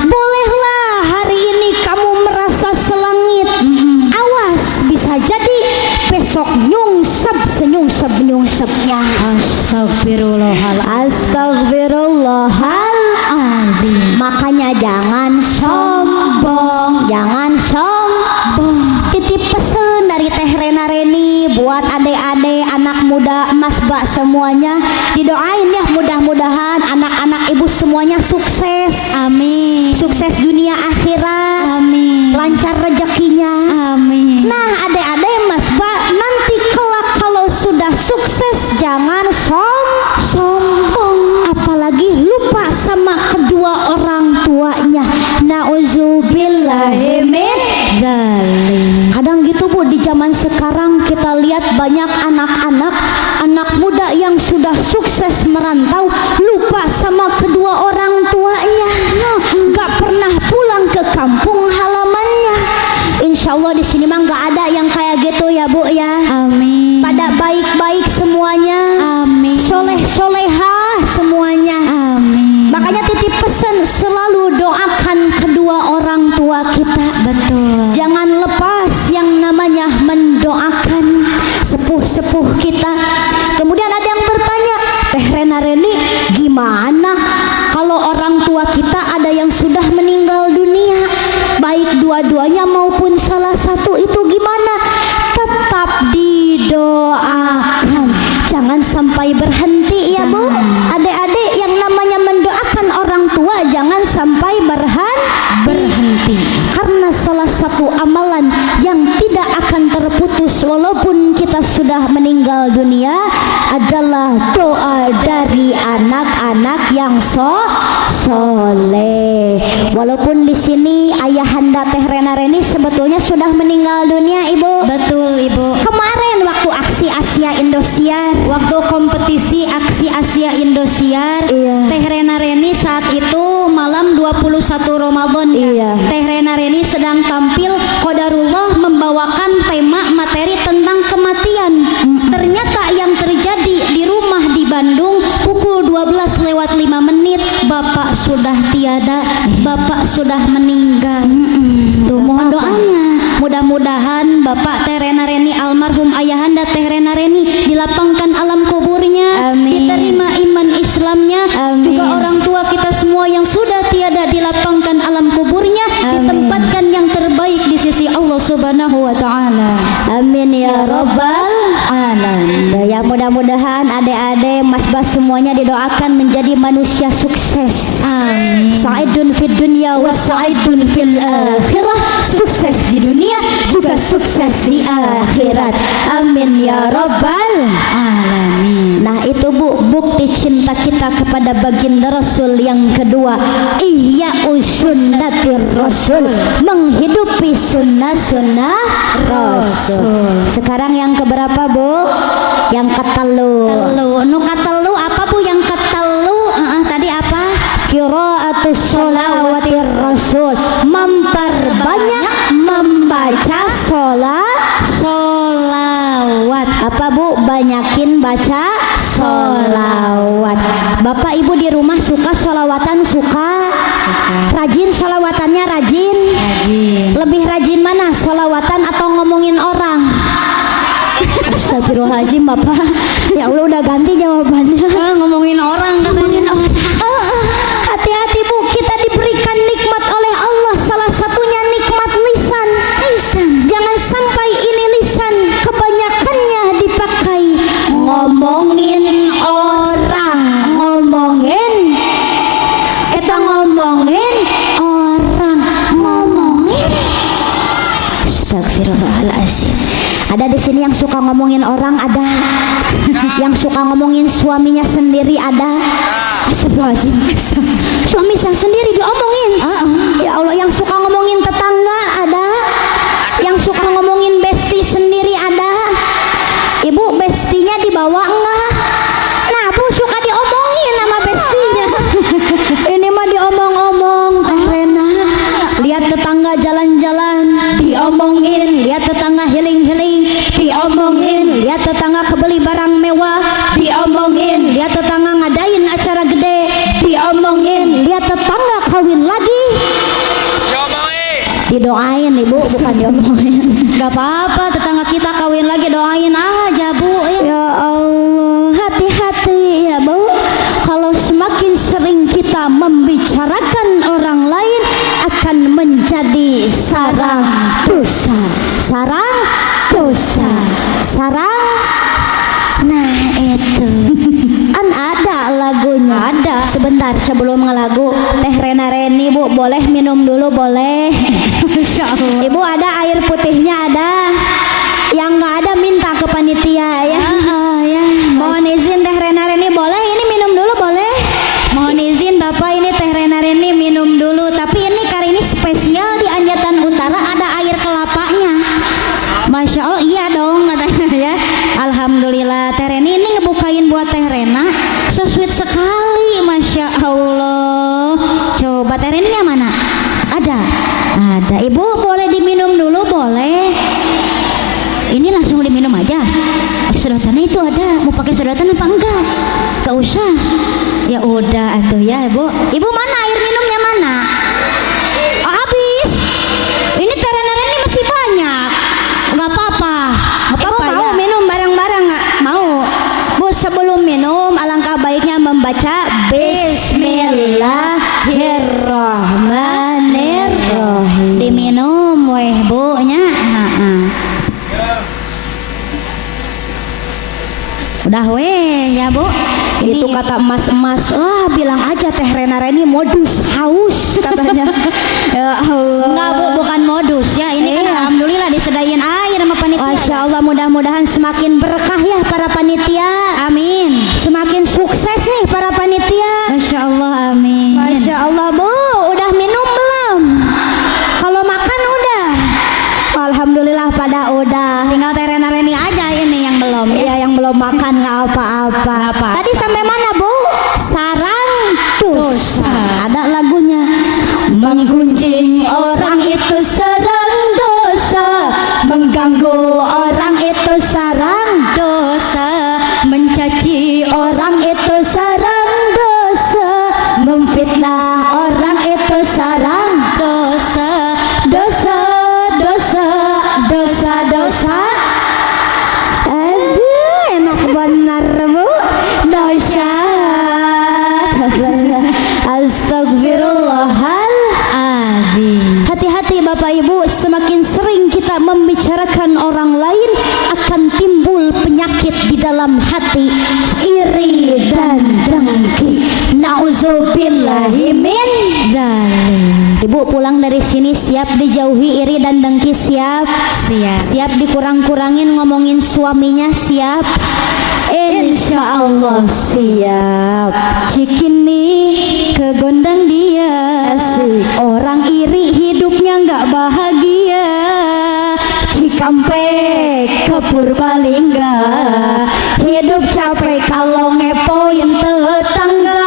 Bolehlah hari ini kamu merasa selangit. Awas, bisa jadi besok nyungsep senyungsep-nyungsepnya. Astagfirullahaladzim. Makanya jangan sombong, jangan sombong. Titip pesan dari Teh Rena Reni buat adik-adik, anak muda, mas bak semuanya, didoain ya mudah-mudahan anak-anak ibu semuanya sukses. Amin. Sukses dunia akhirat. Amin. Lancar rezekinya. Amin. Nah adik-adik mas bak, nanti kelak kalau sudah sukses jangan sombong, apalagi lupa sama kedua orang tuanya. Nauzubillahi min dzalik. Kadang gitu Bu, di zaman sekarang kita lihat banyak anak muda yang sudah sukses merantau, lupa sama kedua orang tuanya, gak pernah pulang ke kampung halamannya. Insya Allah di sini mah gak ada yang kayak gitu ya Bu ya. Amin. Pada baik-baik semuanya. Amin. Soleh-solehah semuanya. Amin. Makanya titip pesan, selalu doakan kedua orang tua kita. Betul. Jangan lepas yang namanya mendoakan sepuh-sepuh kita. Kemudian ada yang bertanya, Teh Rena Reni, gimana kalau orang tua kita ada yang sudah meninggal dunia, baik dua-duanya maupun salah satu, itu gimana? Tetap didoakan, jangan sampai berhenti ya Bu. Adik-adik, yang namanya mendoakan orang tua jangan sampai berhenti. Karena salah satu amalan yang tidak akan terputus walaupun kita sudah meninggal dunia adalah doa dari anak-anak yang soleh. Walaupun di sini ayahanda Teh Rena Reni sebetulnya sudah meninggal dunia Ibu. Betul Ibu. Kemarin waktu aksi Asia Indosiar, Waktu kompetisi aksi Asia Indosiar, Iya. Teh Rena Reni saat itu malam 21 Ramadan ya. Iya. Teh Rena Reni sedang tampil, qadarullah membawakan tema materi tentang kematian. Ternyata yang terjadi di rumah di Bandung pukul 12:05 Bapak sudah tiada, Bapak sudah meninggal. Tuh mohon doanya. Mudah-mudahan Bapak Teh Rena Reni almarhum ayahanda Teh Rena Reni dilapangkan alam kuburnya, Amin. diterima iman Islamnya. Amin. Juga orang tua kita semua yang sudah tiada dilapangkan alam kuburnya, Amin. ditempatkan yang terbaik di sisi Allah Subhanahu wa taala. amin ya robbal alamin. Ya mudah-mudahan adik-adik mas bas semuanya didoakan menjadi manusia sukses. Amin. Sa'idun fid dunya wa sa'idun fil akhirah. Sukses di dunia juga sukses di akhirat. Amin ya robbal alamin. Nah itu Bu, bukti cinta kita kepada baginda Rasul yang kedua, ihya sunnatir Rasul, menghidupi sunnah-sunnah Rasul. Sekarang yang keberapa Bu? Yang ketelu. Nu katelu apa Bu yang ketelu? Tadi apa? Qiraatus sholawatir Rasul, memperbanyak membaca Sholawat. apa Bu? Banyakin baca sholawat. Bapak Ibu di rumah suka sholawatan? Suka. Rajin sholawatannya? Rajin. Lebih rajin mana, sholawatan atau ngomongin orang? Astagfirullahaladzim Bapak, ya Allah udah ganti jawabannya. Ngomongin orang katanya. Hati-hati Bu, kita diberikan nikmat oleh Allah, salah satunya nikmat lisan. Jangan sampai ini lisan kebanyakannya dipakai ngomongin orang, ngomongin orang. Astagfirullahaladzim. Ada di sini yang suka ngomongin orang, ada. Yang suka ngomongin suaminya sendiri, ada. Astagfirullahaladzim. Suami saya sendiri diomongin. Ya Allah, yang suka ngomongin tetangga ada. Yang suka ngomongin besti sendiri ada. Ibu, bestinya dibawa enggak? Nah Bu, suka diomongin sama bestinya. Ini mah diomong-omong. Rena, lihat tetangga jalan-jalan, diomongin. Lihat tetangga healing-healing, diomongin. Lihat tetangga kebeli barang mewah, diomongin. Lihat tetangga ngadain acara gede, diomongin. Lihat tetangga kawin lagi, didoain Ibu, bukan diomongin. Gak apa-apa, tetangga kita kawin lagi doain aja Bu. Ya membicarakan orang lain akan menjadi sarang dosa. Sarang dosa. Sarang. Nah itu kan ada lagunya. Ada. Sebentar sebelum ngelagu Teh Rena Reni Bu boleh minum dulu boleh. Masya Allah. Ibu ada air putihnya ada. Yang nggak ada minta ke panitia ya. Ya. Mohon izin Teh Rena Reni boleh ini minum dulu boleh. Mohon izin Bapak ini Teh Rena Reni minum dulu. Tapi ini kali ini spesial di Anjatan Utara ada air kelapanya. Masya Allah iya dong katanya ya. Alhamdulillah Teh Reni ini ngebukain buat Teh Rena. So sweet sekali Masya Allah. Coba Teh Reni yang mana? Ada. Ada. Ibu boleh diminum dulu boleh. Ini langsung diminum aja. Sedotannya itu ada. Mau pakai sedotan apa enggak? Gak usah. Ya udah atuh ya Ibu. Ibu mana air minumnya mana? Oh, habis. Ini Teh Rena Reni masih banyak. Enggak apa-apa. Ibu mau ya? Minum bareng-bareng nggak? Mau. Bu sebelum minum alangkah baiknya membaca Bismillahirrahmanirrahim. Diminum weh Bu nya. Udah weh ya Bu. Ini itu kata emas-emas. Wah bilang aja Teh Rena Reni modus haus katanya. Ya Allah. Enggak Bu bukan modus ya. Ini kan alhamdulillah disediain air sama panitia. Masya Allah mudah-mudahan semakin berkah ya para panitia. Amin. Semakin sukses nih para panitia. Masya Allah amin. Masya Allah Bu udah minum belum? Kalau makan udah. Alhamdulillah pada udah. Tinggal Teh Rena Reni aja ini yang belum. Iya yang belum makan nggak apa-apa. Tadi sampai mana Bu? Sarang dosa. Ada lagunya. Menggunjing orang itu sarang dosa. Mengganggu orang itu sarang dosa. Mencaci orang itu sarang dosa. Memfitnah orang itu sarang dosa. Dosa. Dosa. Aduh enak benar Bu. Dosa. Astagfirullahaladzim. Hati-hati Bapak Ibu, semakin sering kita membicarakan orang lain akan timbul penyakit di dalam hati, iri dan dengki. Nauzubillahi min dzalik. Ibu pulang dari sini siap dijauhi iri dan dengki siap? Siap dikurang-kurangin ngomongin suaminya siap? Insya Allah siap. Cikini kegondang dia. Asik. Orang iri hidupnya nggak bahagia. Cikampek ke Purbalingga. Hidup capek kalau ngepoin tetangga.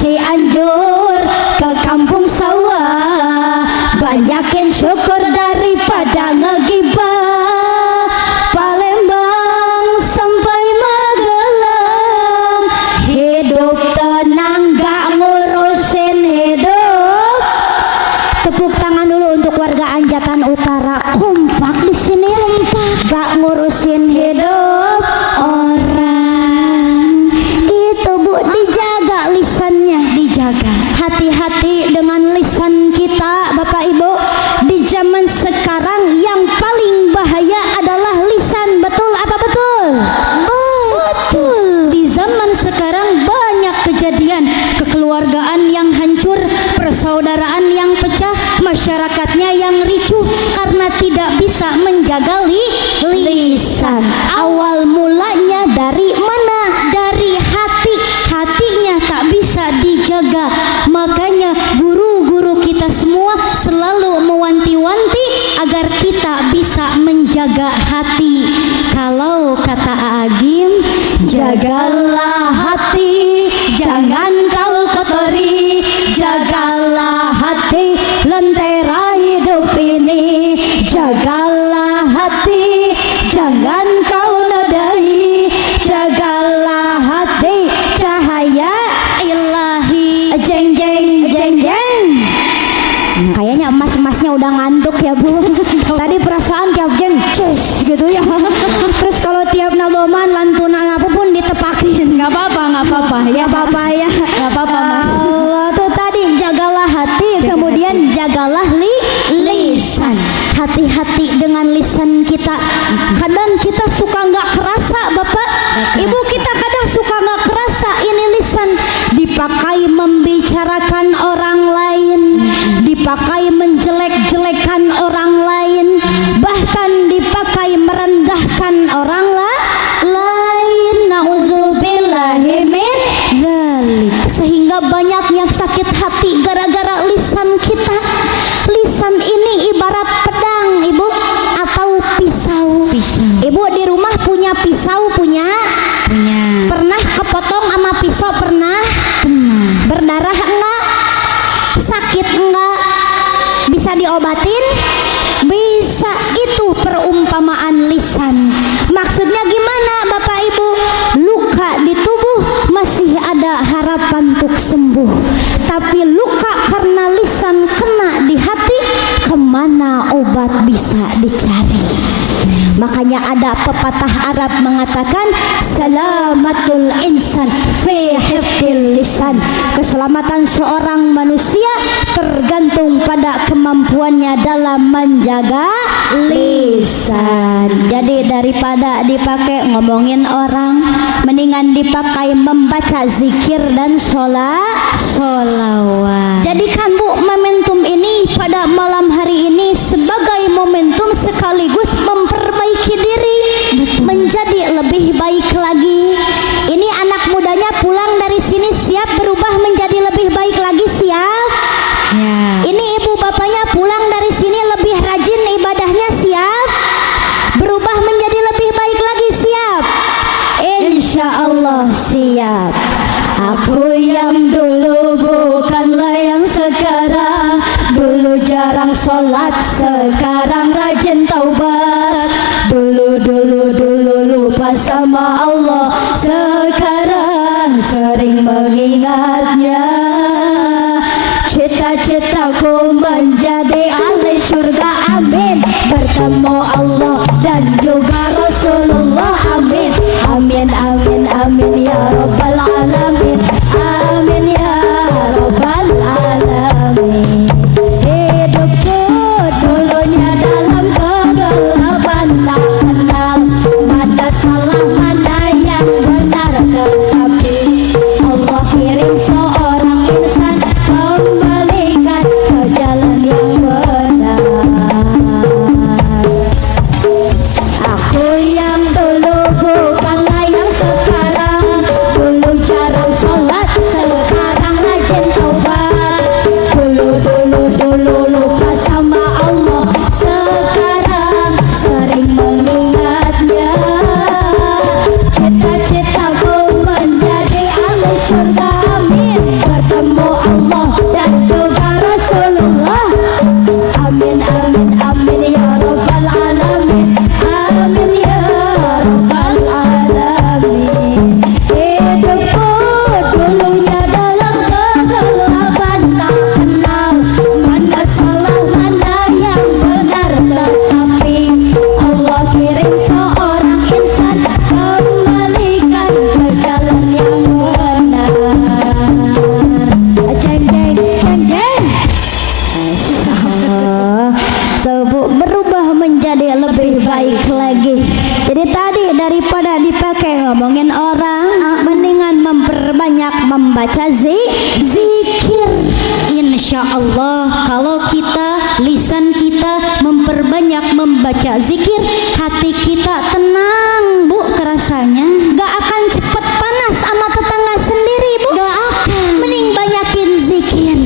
Cianjur ke kampung sawah. Banyakin syukur daripada ngegibah. Palembang sampai Magelang. Hidup tenang gak ngurusin hidup. Tepuk tangan dulu untuk warga Anjatan Utara. Kompak di sini gak ngurusin hidup orang. Itu Bu dijaga lisannya. Dijaga. Hati-hati dengan lisan kita Bapak Ibu. Di zaman sekarang yang paling bahaya adalah lisan. Betul apa betul? Betul. Di zaman sekarang banyak kejadian kekeluargaan yang hancur, persaudaraan yang pecah, masyarakatnya yang ricuh karena tidak bisa menjaga lisan. Awal mulanya dari mana? Dari hati. Hatinya tak bisa dijaga. Makanya guru-guru kita semua selalu mewanti-wanti agar kita bisa menjaga hati. Kalau kata Agim, jagalah hati, jangan kau kotori. Jagalah hati, lentera hidup ini. Jagalah hati, jangan kau nodai. Jagalah hati, cahaya ilahi. Jeng jeng jeng jeng. Kayaknya emas-emasnya udah ngantuk ya Bu. Tadi perasaan tiap geng cus gitu ya. Terus kalau tiap naboman lantunan apapun ditepakin. Nggak apa-apa ya. Nggak apa-apa ya. Nggak apa-apa Mas. Tuh tadi kita. Kadang kita suka nggak kerasa, Bapak, Ibu, kita kadang suka nggak kerasa ini lisan dipakai membicarakan orang lain, dipakai menjelek-jelekan orang lain, bahkan dipakai merendahkan orang lain. Nauzubillahi min dzalik. Sehingga banyak yang sakit hati gara-gara lisan kita. Lisan ini ibarat pedang, Ibu, atau pisau. Ibu di rumah punya pisau? Punya. Pernah kepotong sama pisau? Pernah. Berdarah enggak? Sakit enggak? Bisa diobatin? Bisa. Itu perumpamaan lisan. Maksudnya gimana, Bapak Ibu? Luka di tubuh masih ada harapan untuk sembuh, tapi luka karena lisan kena di hati, kemana obat bisa dicari? Makanya ada pepatah Arab mengatakan salamatul insan fi hifdil lisan. Keselamatan seorang manusia tergantung pada kemampuannya dalam menjaga lisan. Jadi daripada dipakai ngomongin orang, mendingan dipakai membaca zikir dan sholawat. Jadikan, Bu, momentum ini pada malam hari ini sebagai momentum sekaligus memperbaiki diri, menjadi lebih baik lagi. Ini anak mudanya pulang dari sini siap berubah menjadi lebih baik lagi, siap? Ya. Ini ibu bapaknya pulang dari sini lebih rajin ibadahnya, siap? Berubah menjadi lebih baik lagi, siap? Insya Allah siap. Aku yang dulu bukanlah yang sekarang. Dulu jarang sholat, sekarang rajin taubat. Dulu lupa sama Allah, sekarang sering mengingatnya. Cita-citaku menjadi ahli surga, amin. Bertemu Allah dan juga Rasulullah, amin. Amin, amin, amin ya Rabbal alamin. Amin ya Rabbal alamin. Hidupku dulunya dalam kegelapan, tak kenal mana salah mana yang benar, tetapi Allah kirim seorang insan kembalikan ke jalan yang benar. Aku yang dulu bukanlah yang sekarang. Dulu jarang sholat, sekarang rajin taubat. Dulu lupa sama Allah, sekarang sering mengingatnya. Cita-citaku menjadi ahli surga, amin. Bertemu Allah dan juga Rasulullah, amin, amin, amin ya Rabbal alamin. Amin ya Rabbal alamin. Hidupku dulunya dalam kegelapan, tak kenal mana salah mana yang benar, tetapi Allah kirim seorang insan kembalikan ke jalan yang benar. Jeng jeng jeng jeng. Sebut berubah menjadi lebih baik lagi. Jadi tadi daripada dipakai ngomongin orang, mendingan memperbanyak membaca zikir. Insya Allah kalau kita, lisan kita memperbanyak membaca zikir, hati kita tenang, Bu, kerasanya gak akan cepet panas sama tetangga sendiri, Bu. Gak akan. Mending banyakin zikir.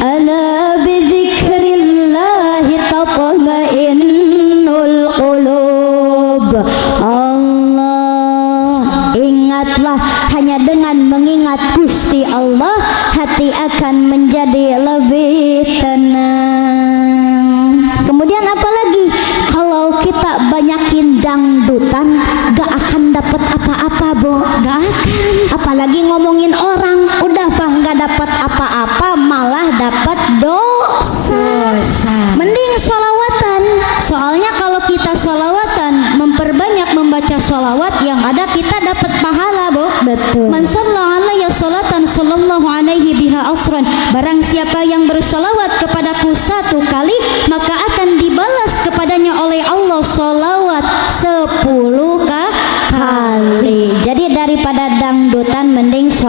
Ala bidzikrillahi tatma'innul qulub. Allah, ingatlah, hanya dengan mengingat Gusti Allah, hati akan menjadi lebih tenang. Kemudian apalagi kalau kita banyakin dangdutan, gak akan dapat apa-apa, Bu. Gak akan. Apalagi ngomongin orang, udah bah gak dapat apa-apa, malah dapat dosa. Mending sholawatan. Soalnya kalau kita sholawatan, memperbanyak membaca sholawat, yang ada kita dapat pahala, Bu. Betul. Man shalla alaihi sholatan sallallahu alaihi biha asran. Barang siapa yang bersolawat kepadaku 1 kali, maka akan dibalas kepadanya oleh Allah solawat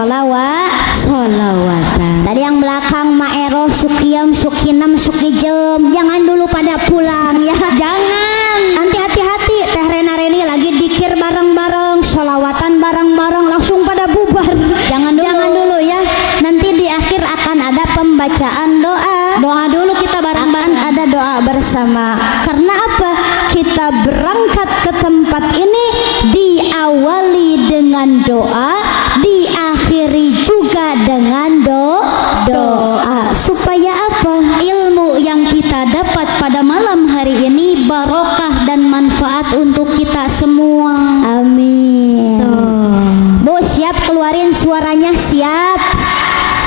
sholawatan. Tadi yang belakang Maero, Sukiam, Sukinam, Sukijem, jangan dulu pada pulang ya. Jangan. Nanti hati-hati, Teh Rena Reni lagi dikir bareng-bareng, sholawatan bareng-bareng, langsung pada bubar. Jangan dulu ya. Nanti di akhir akan ada pembacaan doa. Doa dulu kita bareng-bareng. Akan ada doa bersama. Karena apa? Kita berangkat ke tempat ini diawali dengan doa, diakhiri juga dengan doa. Supaya apa? Ilmu yang kita dapat pada malam hari ini barokah dan manfaat untuk kita semua. Amin. Tuh. Bu, siap keluarin suaranya, siap.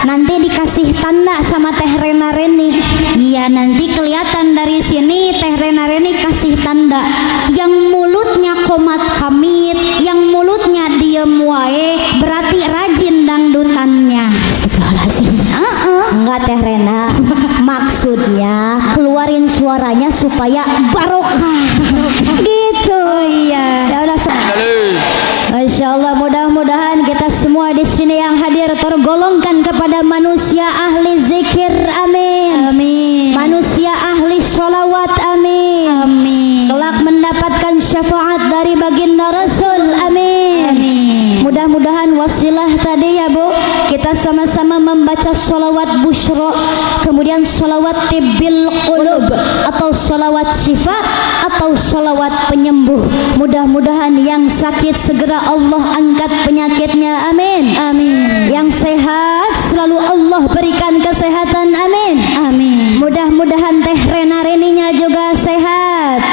Nanti dikasih tanda sama Teh Rena Reni. Iya, nanti kelihatan dari sini Teh Rena Reni kasih tanda. Yang mulutnya komat kamit, yang mulutnya diem wae, berarti rajin dangdutannya. Astagfirullahaladzim. Enggak Teh Rena. Maksudnya keluarin suaranya supaya barokah. Gitu. Oh iya. Ya udah. Masya Allah, mudah-mudahan kita semua di sini yang hadir tergolongkan kepada manusia ahli zikir, amin. Amin. Manusia ahli sholawat, amin. Amin. Kelak mendapatkan syafaat dari baginda Rasul, amin. Amin. Mudah-mudahan wasilah tadi ya Bu, kita sama-sama membaca sholawat busyra, kemudian sholawat tibbil qulub atau sholawat syifa atau sholawat penyembuh. Mudah-mudahan yang sakit segera Allah angkat penyakitnya, amin. Amin. Yang sehat selalu Allah berikan kesehatan, amin. Amin. Mudah-mudahan Teh Rena Reninya juga sehat.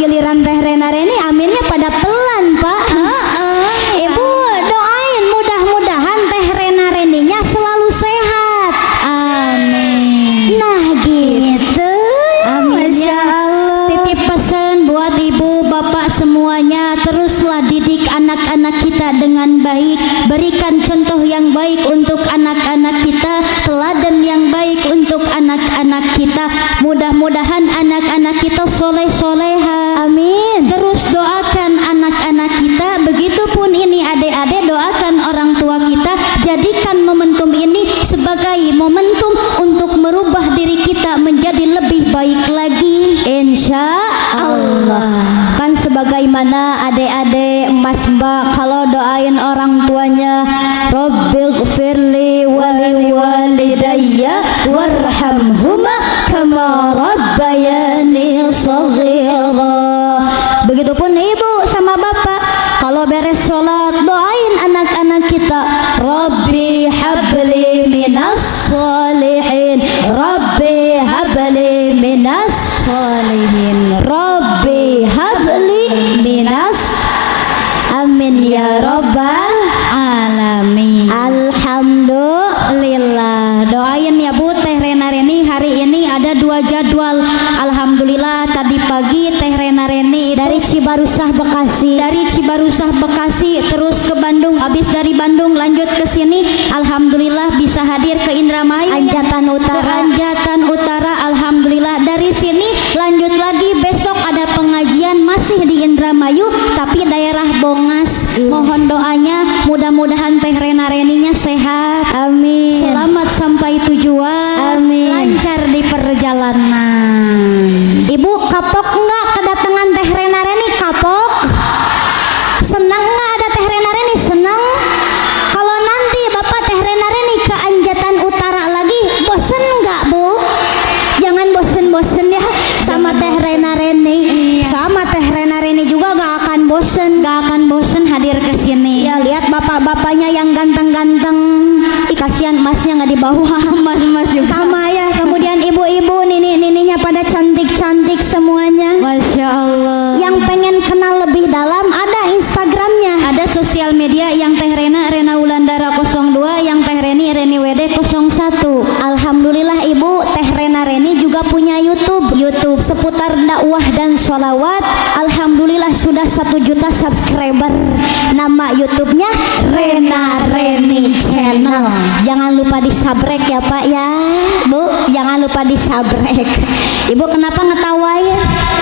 Giliran Teh Rena Reni aminnya pada pelan Pak. Ibu doain mudah-mudahan Teh Rena Reninya selalu sehat. Amin. Nah gitu. Amin. Masya Allah. Titip pesan buat ibu bapak semuanya, teruslah didik anak-anak kita dengan baik, berikan contoh yang baik untuk anak-anak kita, teladan yang baik untuk anak-anak kita. Mudah-mudahan anak-anak kita soleh-soleha. Amin. Terus doakan anak-anak kita, begitupun ini adik-adik, doakan orang tua kita, jadikan momentum ini sebagai momentum untuk merubah diri kita menjadi lebih baik lagi, insya Allah. Kan sebagaimana adik-adik Mas Mbak kalau doain orang tuanya, Rabbighfirli wali walidayya warhamhuma kama rabbayani shaghira. Begitupun ibu sama bapak kalau beres sholat doain anak-anak kita, Rabbi habli minas sholihin, Rabbi habli minas sholihin, Rabbi habli minas. Amin ya rabbal alamin. Alhamdulillah. Doain ya Bu Teh Rena Reni, hari ini ada 2 jadwal. Alhamdulillah tadi pagi Teh Rena Reni Dari Cibarusah Bekasi. dari Cibarusah Bekasi terus ke Bandung, habis dari Bandung lanjut ke sini. Alhamdulillah bisa hadir ke Indramayu, Anjatan ke Utara. Anjatan Utara. Alhamdulillah dari sini lanjut lagi, besok ada pengajian masih di Indramayu tapi daerah Bongas. Mohon doanya, mudah-mudahan Teh Rena Reninya sehat, Amin. selamat sampai tujuan, Amin. lancar di perjalanan. Ibu kapok enggak kedatangan Teh Rena Reni? Kapok? Senang enggak ada Teh Rena Reni? Senang. Kalau nanti Bapak Teh Rena Reni ke Anjatan Utara lagi, bosen enggak Bu? Jangan bosen-bosen ya sama Teh Rena Reni. Sama Teh Rena Reni juga enggak akan bosen. Gak akan bosen hadir ke sini. Ya lihat bapak-bapaknya yang ganteng-ganteng. Ih kasihan masnya nggak dibawa. Mas juga. Sama ya. Kemudian ibu-ibu, nini-nininya pada cantik-cantik semuanya. Masya Allah. Yang pengen kenal lebih dalam ada Instagramnya. Ada sosial media, yang Teh Rena Wulandara 02, yang Teh Reni WD 01. Alhamdulillah Ibu, Teh Rena Reni juga punya YouTube seputar dakwah dan sholawat. Alhamdulillah sudah 1 juta subscriber. Nama YouTube-nya Rena Reni Channel. Jangan lupa disabrek ya Pak ya Bu, jangan lupa disabrek. Ibu kenapa ngetawain?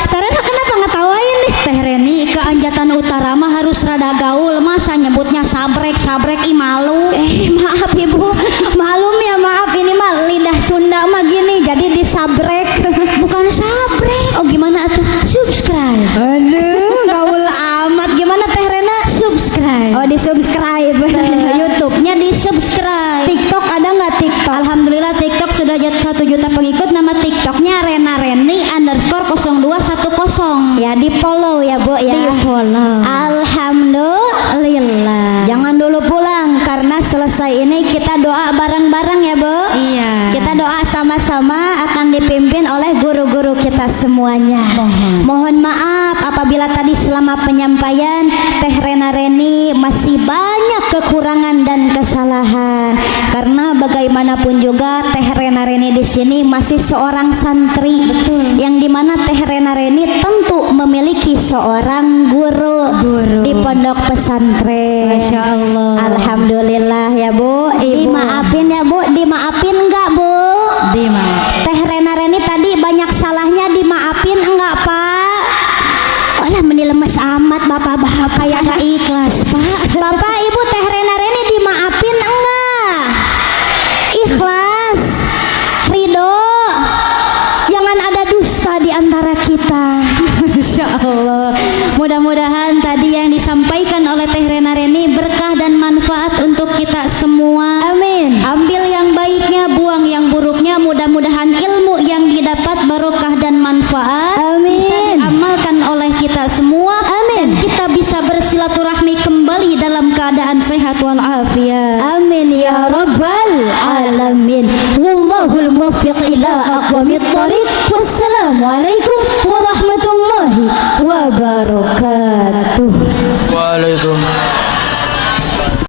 Teh Rena kenapa ngetawain nih? Teh Reni ke Anjatan Utara mah harus rada gaul, masa nyebutnya sabrek ih malu. Maaf ibu, malum ya, maaf, ini mah lidah Sunda mah gini, jadi disabrek. Bukan sabrek. Oh gimana atuh? Subscribe. Aduh, gaul amat. Gimana Teh Rena? Subscribe. Oh, di subscribe. YouTube-nya di subscribe. TikTok ada nggak TikTok? Alhamdulillah TikTok sudah 1 juta pengikut. Nama TikToknya Rena Reni _0210. Ya di follow ya Bu ya. Di follow. Alhamdulillah. Jangan dulu pulang karena selesai ini kita doa bareng-bareng ya Bu. Iya. Kita doa sama-sama akan dipimpin oleh guru-guru kita semuanya. Mohon maaf apabila tadi selama penyampaian Teh Rena Reni masih banyak kekurangan dan kesalahan. Karena bagaimanapun juga Teh Rena Reni di sini masih seorang santri. Betul. Yang dimana Teh Rena Reni tentu memiliki seorang guru di pondok pesantren. Masya Allah. Alhamdulillah ya Bu. Dimaafin ya Bu, dimaafin enggak Bu? Dimaaf. Teh Rena Reni tadi banyak salahnya, dimaafin enggak Pak? Walah meni lemes amat bapak-bapak ya, Nggak ikhlas Pak. Bapak Ibu Teh Rena Reni dimaafin enggak? Ikhlas, ridho, jangan ada dusta di antara kita. Masya Allah. Mudah-mudahan tadi yang disampaikan oleh Teh Rena Reni berkah dan manfaat untuk kita semua. Amin. Ambil yang baiknya, buang yang buruknya. Mudah-mudahan ilmu yang didapat barokah dan manfaat Amin. bisa diamalkan oleh kita semua. Amin. Dan kita bisa bersilaturahmi kembali dalam keadaan sehat walafiat. Amin ya rabbal alamin. Wallahul muwaffiq ila aqwamit thoriq. Wassalamualaikum warahmatullahi wabarakatuh. Waalaikumsalam.